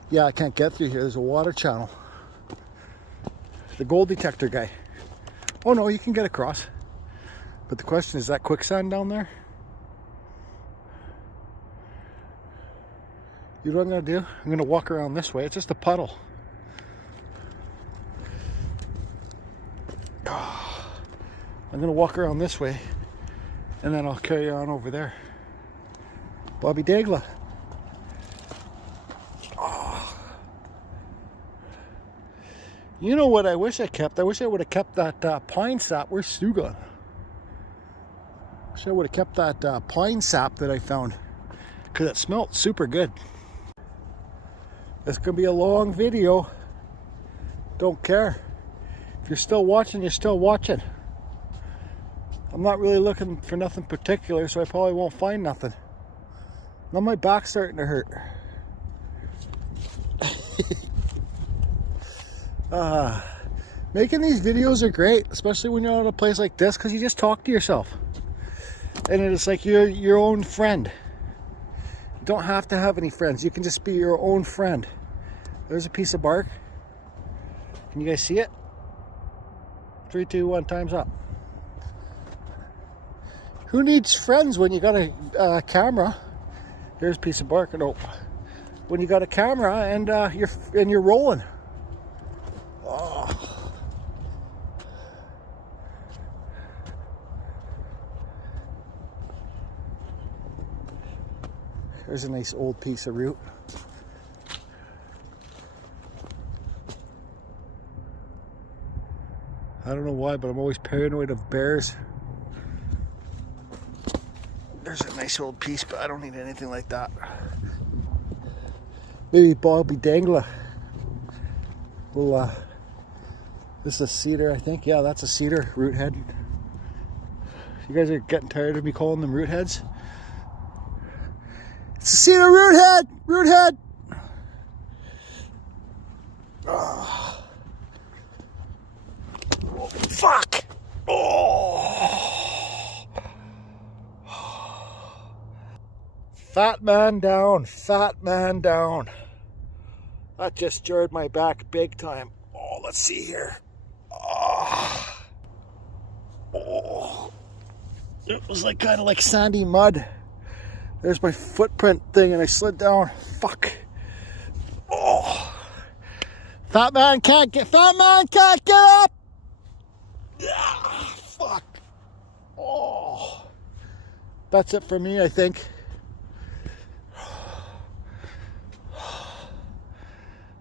Yeah, I can't get through here. There's a water channel. The gold detector guy. Oh no, you can get across. But the question is that quicksand down there? You know what I'm going to do? I'm going to walk around this way. It's just a puddle. I'm going to walk around this way and then I'll carry on over there. Bobby Diggler. Oh. You know what I wish I kept? I wish I would have kept that pine sap. Where's Stu gone? I wish I would have kept that pine sap that I found because it smelled super good. It's going to be a long video. Don't care. If you're still watching, you're still watching. I'm not really looking for nothing particular, so I probably won't find nothing. Now my back's starting to hurt. Making these videos are great, especially when you're at a place like this, because you just talk to yourself. And it's like you're your own friend. You don't have to have any friends. You can just be your own friend. There's a piece of bark. Can you guys see it? 3, 2, 1, time's up. Who needs friends when you got a camera? Here's a piece of bark. Nope. When you got a camera and you're rolling. Oh. There's a nice old piece of root. I don't know why, but I'm always paranoid of bears. There's a nice old piece, but I don't need anything like that. Maybe Bobby Dangler. Well, this is a cedar, I think. Yeah, that's a cedar root head. You guys are getting tired of me calling them root heads? It's a cedar root head! Root head! Oh. Oh, fuck! Oh. Fat man down, fat man down. That just jarred my back big time. Oh, let's see here. Oh. Oh. It was like kind of like sandy mud. There's my footprint thing and I slid down. Fuck. Oh. Fat man can't get up. Ah, fuck. Oh. That's it for me, I think.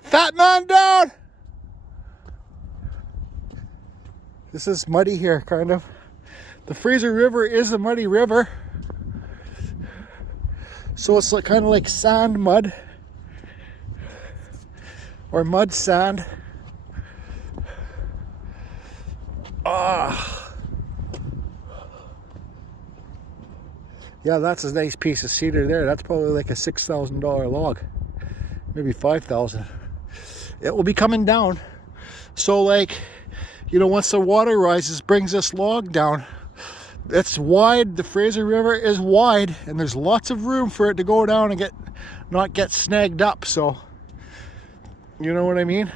Fat man down. This is muddy here, kind of. The Fraser River is a muddy river. So it's like kind of like sand mud. Or mud sand. Ah. Yeah, that's a nice piece of cedar there. That's probably like a $6,000 log. Maybe 5,000. It will be coming down. So like, you know, once the water rises, brings this log down. It's wide, the Fraser River is wide, and there's lots of room for it to go down and not get snagged up, so, you know what I mean?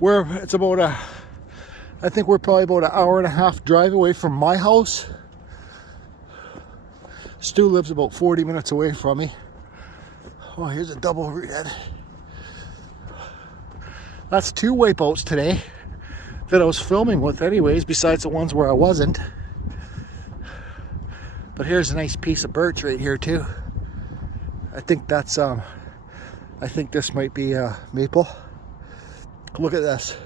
It's about I think we're probably about an hour and a half drive away from my house. Stu lives about 40 minutes away from me. Oh, here's a double root head. That's 2 wipeouts today that I was filming with anyways, besides the ones where I wasn't. But here's a nice piece of birch right here too. I think that's I think this might be maple. Look at this.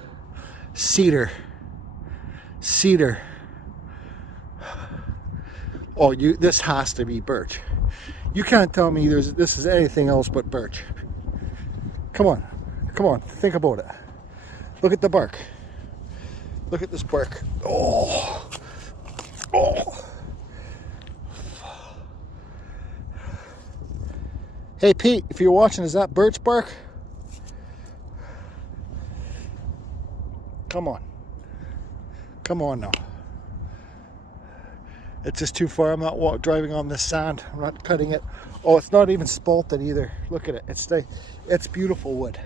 Cedar. Cedar. Oh, this has to be birch. You can't tell me this is anything else but birch. Come on. Come on, think about it. Look at the bark. Look at this bark. Oh. Oh. Hey Pete, if you're watching, is that birch bark? Come on. Come on now. It's just too far. I'm not driving on this sand. I'm not cutting it. Oh, it's not even spalted either. Look at it. It's beautiful wood.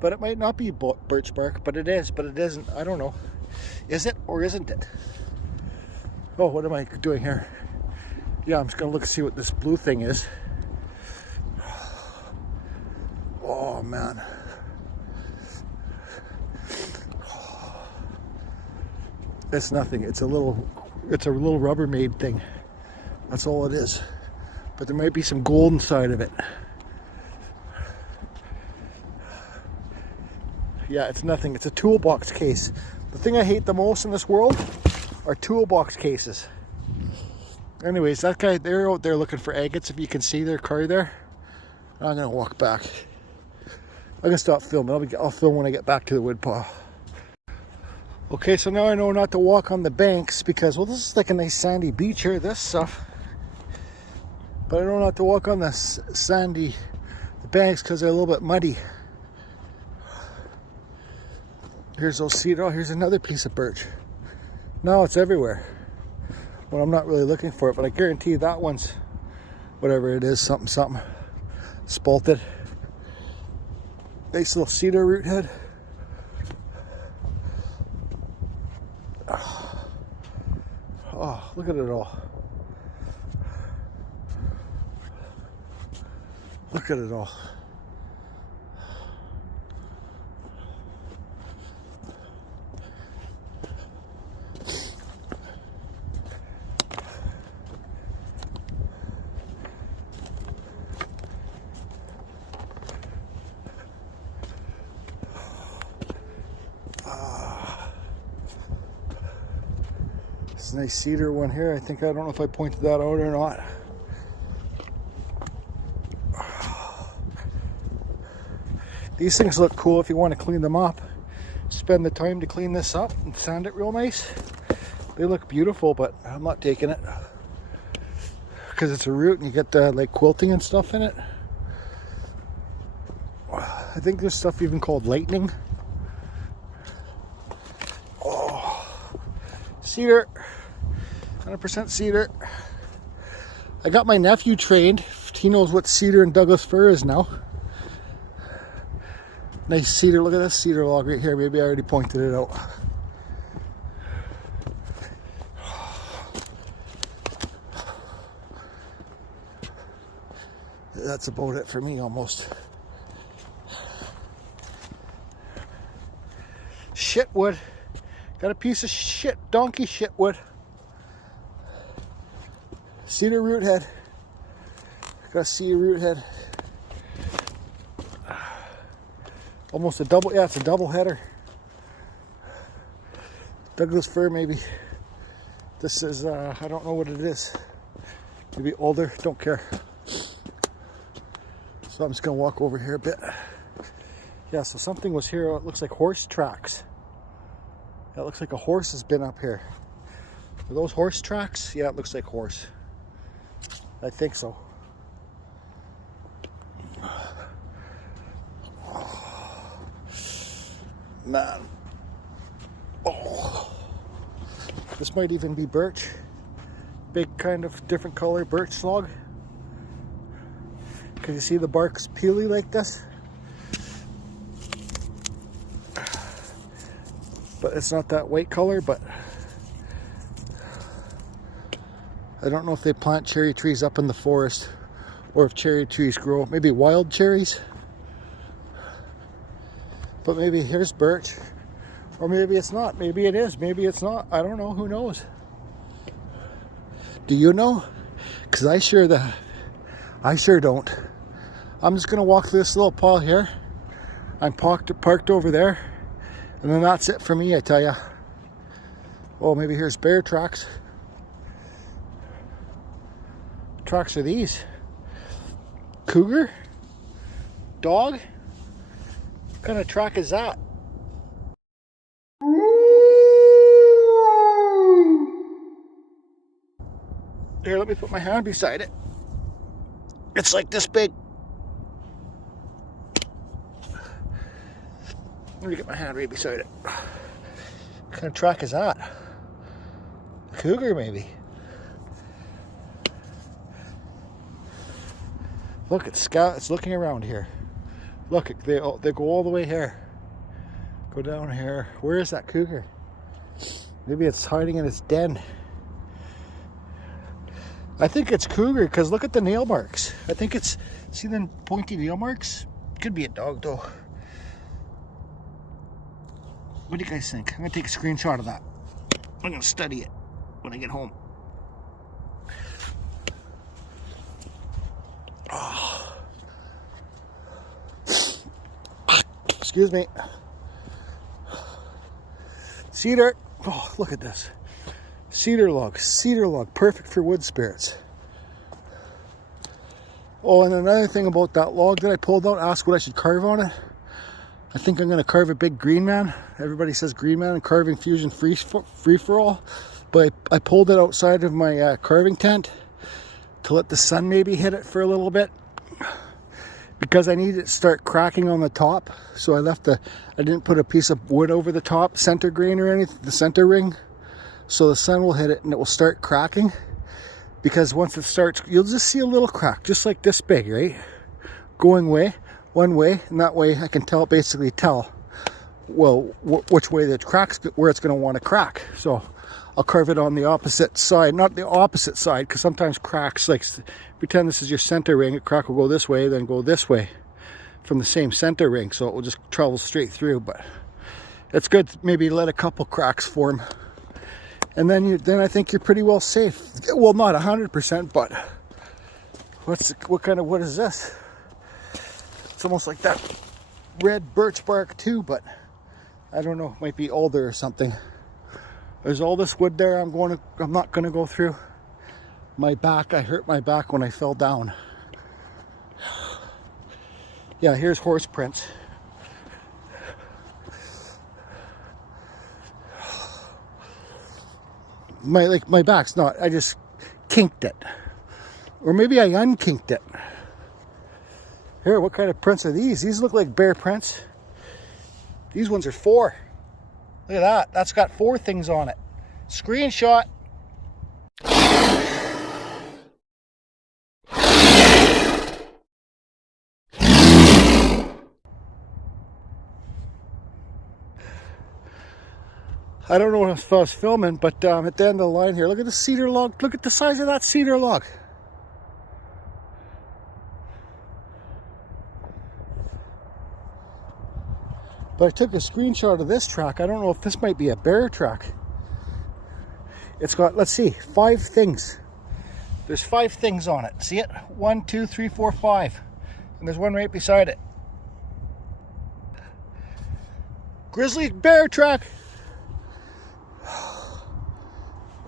But it might not be birch bark, but it is. But it isn't. I don't know. Is it or isn't it? Oh, what am I doing here? Yeah, I'm just gonna look and see what this blue thing is. Oh man. It's nothing. It's a little Rubbermaid thing. That's all it is. But there might be some gold inside of it. Yeah, it's nothing. It's a toolbox case. The thing I hate the most in this world are toolbox cases. Anyways, that guy, they're out there looking for agates. If you can see their car there. I'm gonna walk back. I'm gonna stop filming. I'll film when I get back to the wood pile. Okay, so now I know not to walk on the banks because, well, this is like a nice sandy beach here, this stuff. But I know not to walk on the banks because they're a little bit muddy. Here's those cedar. Oh, here's another piece of birch. Now it's everywhere. Well, I'm not really looking for it, but I guarantee that one's, whatever it is, something, spalted. Nice little cedar root head. Oh, look at it all. Look at it all. It's a nice cedar one here. I don't know if I pointed that out or not. These things look cool if you want to clean them up. Spend the time to clean this up and sand it real nice. They look beautiful, but I'm not taking it because it's a root and you get the like quilting and stuff in it. I think there's stuff even called lightning. Oh, cedar, 100% cedar. I got my nephew trained. He knows what cedar and Douglas fir is now. Nice cedar. Look at this cedar log right here. Maybe I already pointed it out. That's about it for me almost. Shit wood. Got a piece of shit, donkey shit wood. Cedar root head. Got a cedar root head. Almost a double, yeah, it's a double header. Douglas fir maybe. This is, I don't know what it is. Maybe older, don't care. So I'm just gonna walk over here a bit. Yeah, so something was here, it looks like horse tracks. That looks like a horse has been up here. Are those horse tracks? Yeah, it looks like horse. I think so. Man. Oh. This might even be birch. Big kind of different color birch log. Can you see the bark's peely like this? But it's not that white color, but I don't know if they plant cherry trees up in the forest or if cherry trees grow, maybe wild cherries. But maybe here's birch, or maybe it's not. Maybe it is, maybe it's not. I don't know, who knows? Do you know? Because I sure don't. I'm just gonna walk through this little pile here. I'm parked over there, and then that's it for me, I tell ya. Oh, maybe here's bear tracks. What tracks are these? Cougar? Dog? What kind of track is that? Here, let me put my hand beside it. It's like this big. Let me get my hand right beside it. What kind of track is that? A cougar, maybe. Look, it's looking around here. Look, they go all the way here. Go down here. Where is that cougar? Maybe it's hiding in its den. I think it's cougar because look at the nail marks. I think it's, see them pointy nail marks? Could be a dog though. What do you guys think? I'm gonna take a screenshot of that. I'm gonna study it when I get home. Oh. Excuse me. Cedar. Oh, look at this. Cedar log, perfect for wood spirits. Oh, and another thing about that log that I pulled out, ask what I should carve on it. I think I'm going to carve a big green man. Everybody says green man and carving fusion free for all. But I pulled it outside of my carving tent to let the sun maybe hit it for a little bit. Because I needed it to start cracking on the top. So I didn't put a piece of wood over the top, center grain or anything, the center ring. So the sun will hit it and it will start cracking. Because once it starts, you'll just see a little crack, just like this big, right? Going one way, and that way I can basically tell, well, which way the crack's, where it's going to want to crack. So I'll carve it on the opposite side, not the opposite side, because sometimes cracks, like pretend this is your center ring, a crack will go this way, then go this way from the same center ring. So it will just travel straight through, but it's good to maybe let a couple cracks form. And then I think you're pretty well safe. Well, not 100%, but what kind of wood is this? It's almost like that red birch bark too, but I don't know. It might be alder or something. There's all this wood there. I'm not gonna go through. My back. I hurt my back when I fell down. Yeah, here's horse prints. My back's not, I just kinked it. Or maybe I unkinked it. Here, what kind of prints are these? These look like bear prints. These ones are 4. Look at that. That's got 4 things on it. Screenshot. I don't know if I was filming, but at the end of the line here, look at the cedar log. Look at the size of that cedar log. But I took a screenshot of this track. I don't know if this might be a bear track. It's got, let's see, 5 things. There's 5 things on it. See it? 1, 2, 3, 4, 5. And there's one right beside it. Grizzly bear track.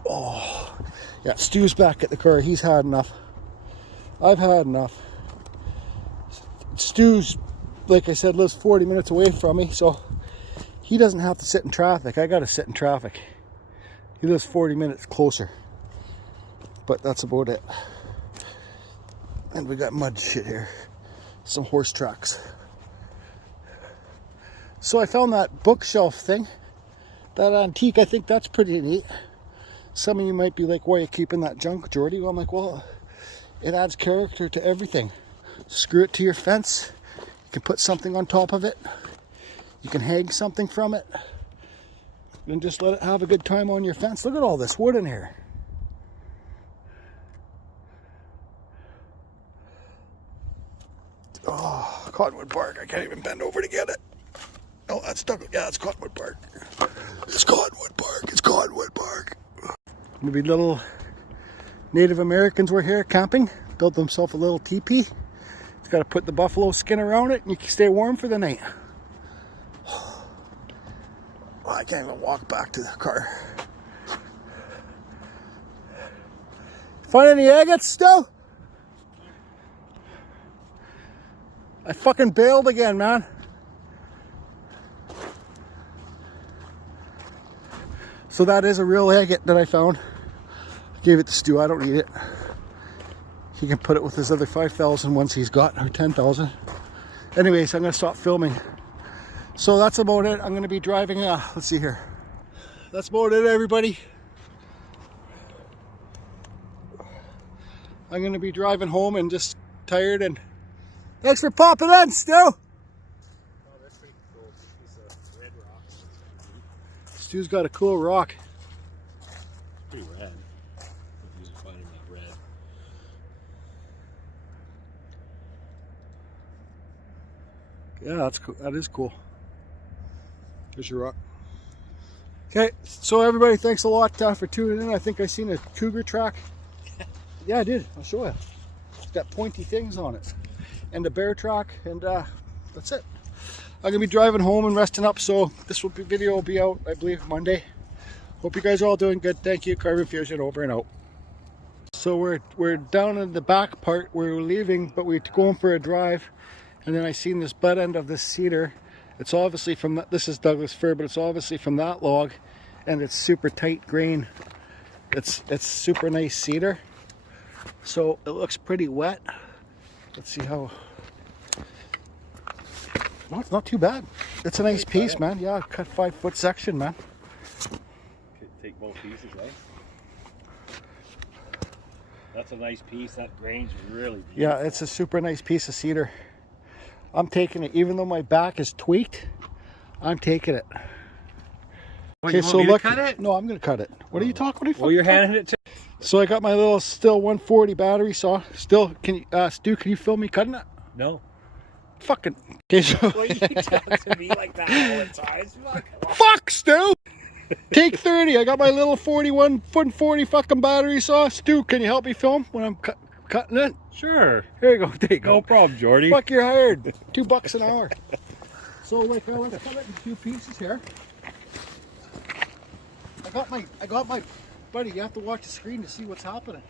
Oh, yeah, Stu's back at the car. He's had enough. I've had enough. Stu's, like I said, lives 40 minutes away from me, so he doesn't have to sit in traffic. I gotta sit in traffic. He lives 40 minutes closer. But that's about it. And we got mud shit here. Some horse tracks. So I found that bookshelf thing. That antique, I think that's pretty neat. Some of you might be like, why are you keeping that junk, Jordy? Well, I'm like, well, it adds character to everything. Screw it to your fence. You can put something on top of it. You can hang something from it. And just let it have a good time on your fence. Look at all this wood in here. Oh, cottonwood bark. I can't even bend over to get it. Oh, that's stuck. Yeah, it's cottonwood bark. It's cottonwood bark. It's cottonwood bark. Maybe little Native Americans were here camping, built themselves a little teepee. It's got to put the buffalo skin around it and you can stay warm for the night. Oh, I can't even walk back to the car. Find any agates still? I fucking bailed again, man. So that is a real agate that I found. Gave it to Stu. I don't need it. he can put it with his other 5,000 once he's got, or 10,000. Anyways, I'm gonna stop filming. So that's about it. I'm gonna be driving, let's see here. That's about it, everybody. I'm gonna be driving home and just tired, and thanks for popping in, Stu. Oh, that's pretty cool. Piece of red rock. Stu's got a cool rock. It's pretty red. If you're finding that red. Yeah, that's cool. That is cool. There's your rock. Okay, so everybody, thanks a lot for tuning in. I think I seen a cougar track. Yeah, I did. I'll show you. It's got pointy things on it. And a bear track, and that's it. I'm gonna be driving home and resting up, so this video will be out, I believe, Monday. Hope you guys are all doing good. Thank you. Carbon Fusion over and out. So we're down in the back part where we're leaving, but we're going for a drive, and then I seen this butt end of this cedar. It's obviously from that. This is Douglas fir, but it's obviously from that log, and it's super tight grain. It's super nice cedar. So it looks pretty wet. Let's see how. No, it's not too bad. It's a nice piece, man. Yeah, cut 5-foot section, man. Could take both pieces, eh? That's a nice piece. That grain's really beautiful. Yeah, it's a super nice piece of cedar. I'm taking it, even though my back is tweaked. I'm taking it. Well, okay, so look. Cut it? No, I'm gonna cut it. What are you talking about? Well, you're handing it to. So I got my little Still 140 battery saw. Still, can you, Stu, can you film me cutting it? No. Fucking. Okay, so. Well, you talk to me like that all the time. Fuck, Stu! Take 30. I got my little 41-foot fucking battery saw. Stu, can you help me film when I'm cutting it? Sure. There you go. There you go. No problem, Jordy. Fuck, you're hired. $2 an hour. So like, let's cut it in 2 pieces here. I got my. Buddy, you have to watch the screen to see what's happening.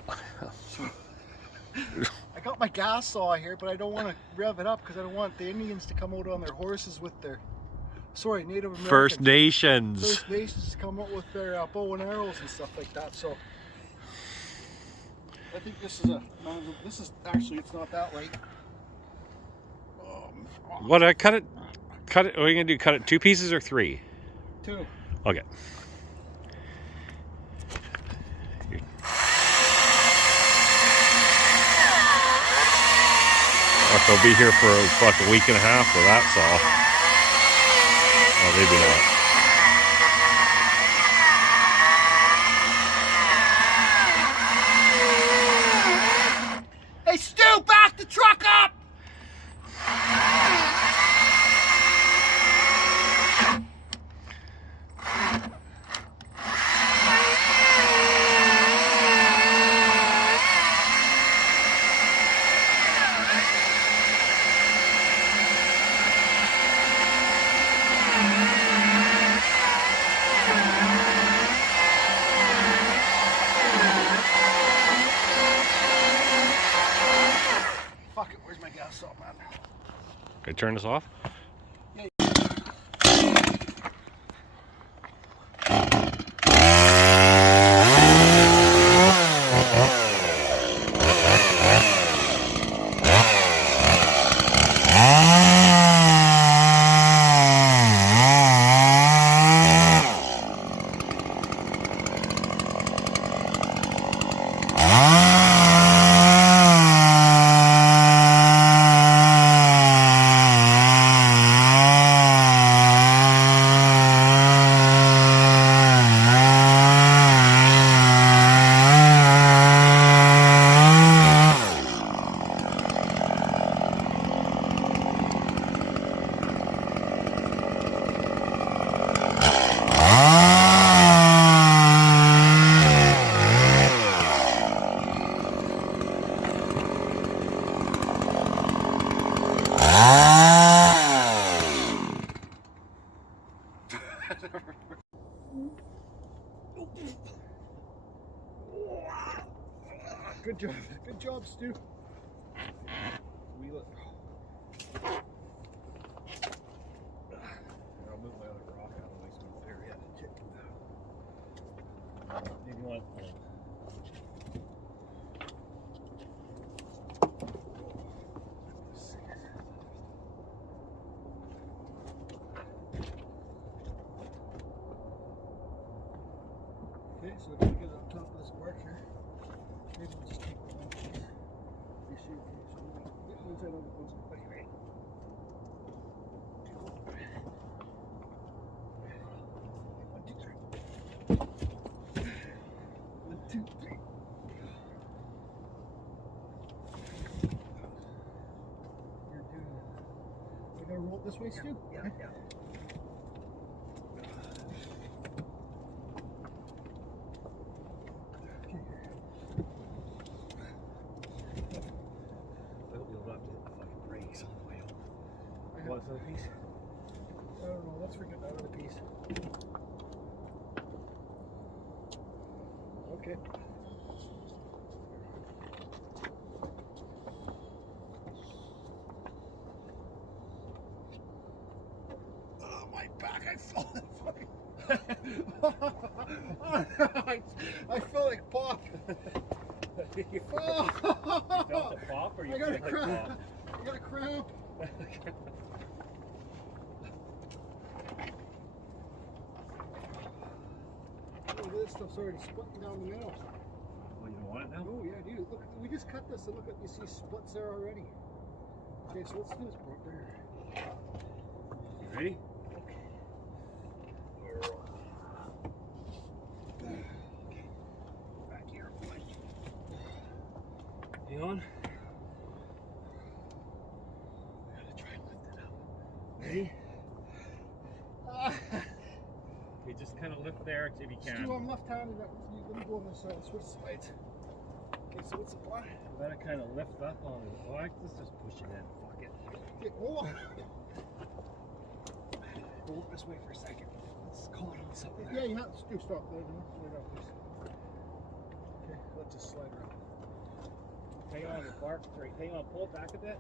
I got my gas saw here, but I don't want to rev it up because I don't want the Indians to come out on their horses with their, Native Americans. First Nations. First Nations to come out with their bow and arrows and stuff like that. So I think this is actually, it's not that light. What, I cut it? What are you gonna do? Cut it 2 pieces or 3? 2. Okay. They'll be here for like a week and a half for that saw. Oh, maybe not. Hey, Stu, back the truck up! Can I turn this off? Good job. Good job, Stu. I'll move my other rock out of the way so it's there yet. Maybe one. side on the post. Buddy, right? One, two, three. One, two, three. You're doing it. We're gonna roll it this way, Stu? Yeah. I hope you'll not get the fucking brakes on the way home. What's the piece? I don't know, let's forget that other piece. Okay. Oh, my back, I felt it fucking. I feel like pop. You felt the pop, or you I got a feel like cramp. pop? I got a cramp. Oh, this stuff's already splitting down the middle. Well, you don't want it now? Oh yeah, dude. Look, we just cut this and look at you see splits there already. Okay, so let's do this part there. You ready? Okay. Back here. Hang on. I gotta try and lift it up. Ready? Okay, just kind of lift there if you can. Stu, I'm left-handed. Let me go on this side. Switch sides. Okay, so what's the plan? You gotta kind of lift up on it. Oh, let's just push it in. Fuck it. Okay, hold on. Go look this way for a second. Let's call it on something. Yeah, you have to stop there. Wait up, please. Okay, let's just slide around. Hang on, the bark. Right, hang on, pull it back a bit.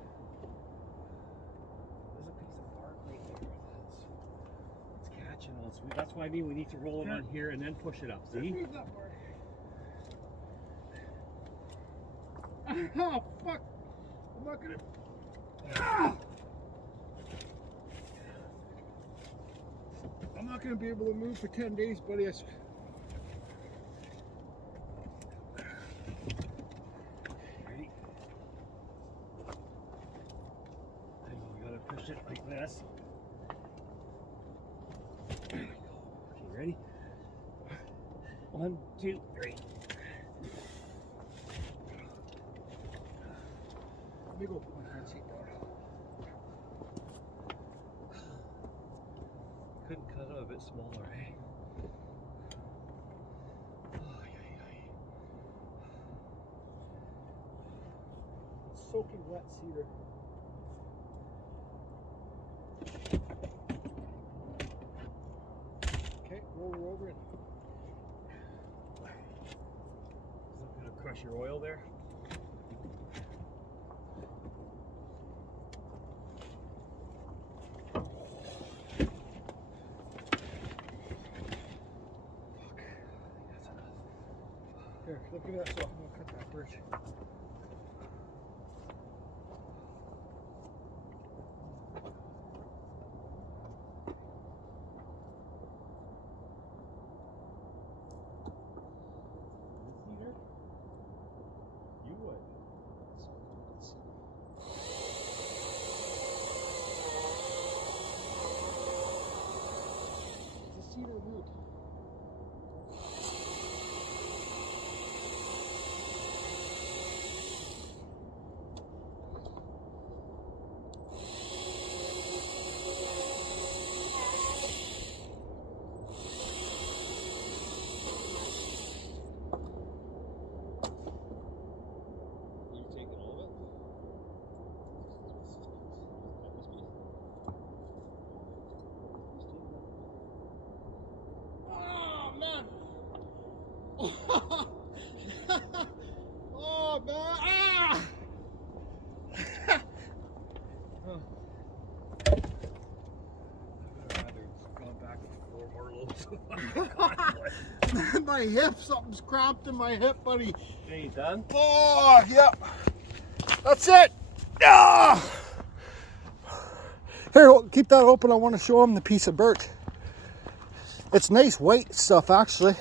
There's a piece of bark right there. It's catching on. So that's why I mean we need to roll it on here and then push it up. See? Move that part. Oh, fuck. I'm not gonna. Ah! I'm not gonna be able to move for 10 days, buddy. Ready? Hang on, we gotta push it like this. There we go. Okay, ready? 1, 2, 3. Let me go put my front seat down. Couldn't cut it a bit smaller, eh? Oh, it's soaking wet cedar. Okay, roll over it. Is that gonna crush your oil there? Here, look at that. So I'm gonna cut that birch. Cedar? You would. It's a cedar root. Oh man! Ah! My hip, something's cramped in my hip, buddy. Okay, you done? Oh, yep. That's it. Ah! Here, keep that open. I want to show him the piece of birch. It's nice white stuff, actually.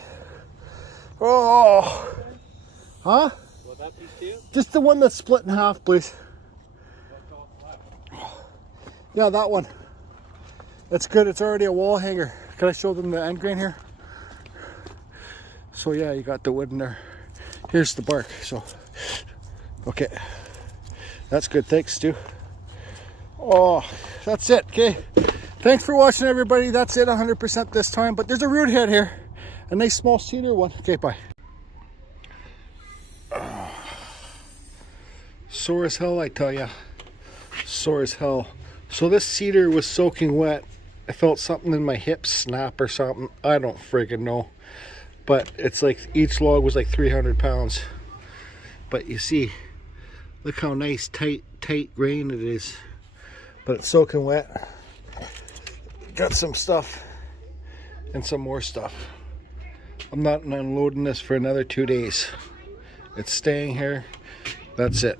Oh. Huh? What, that piece too? Just the one that's split in half, please. That's Yeah, that one. It's good. It's already a wall hanger. Can I show them the end grain here? So yeah, you got the wood in there. Here's the bark. So, okay. That's good. Thanks, Stu. Oh, that's it. Okay. Thanks for watching, everybody. That's it, 100% this time. But there's a root head here. A nice small cedar one. Okay, bye. Sore as hell, I tell ya. Sore as hell. So this cedar was soaking wet. I felt something in my hip snap or something. I don't friggin' know. But it's like each log was like 300 pounds. But you see, look how nice, tight grain it is. But it's soaking wet. Got some stuff and some more stuff. I'm not unloading this for another 2 days. It's staying here. That's it.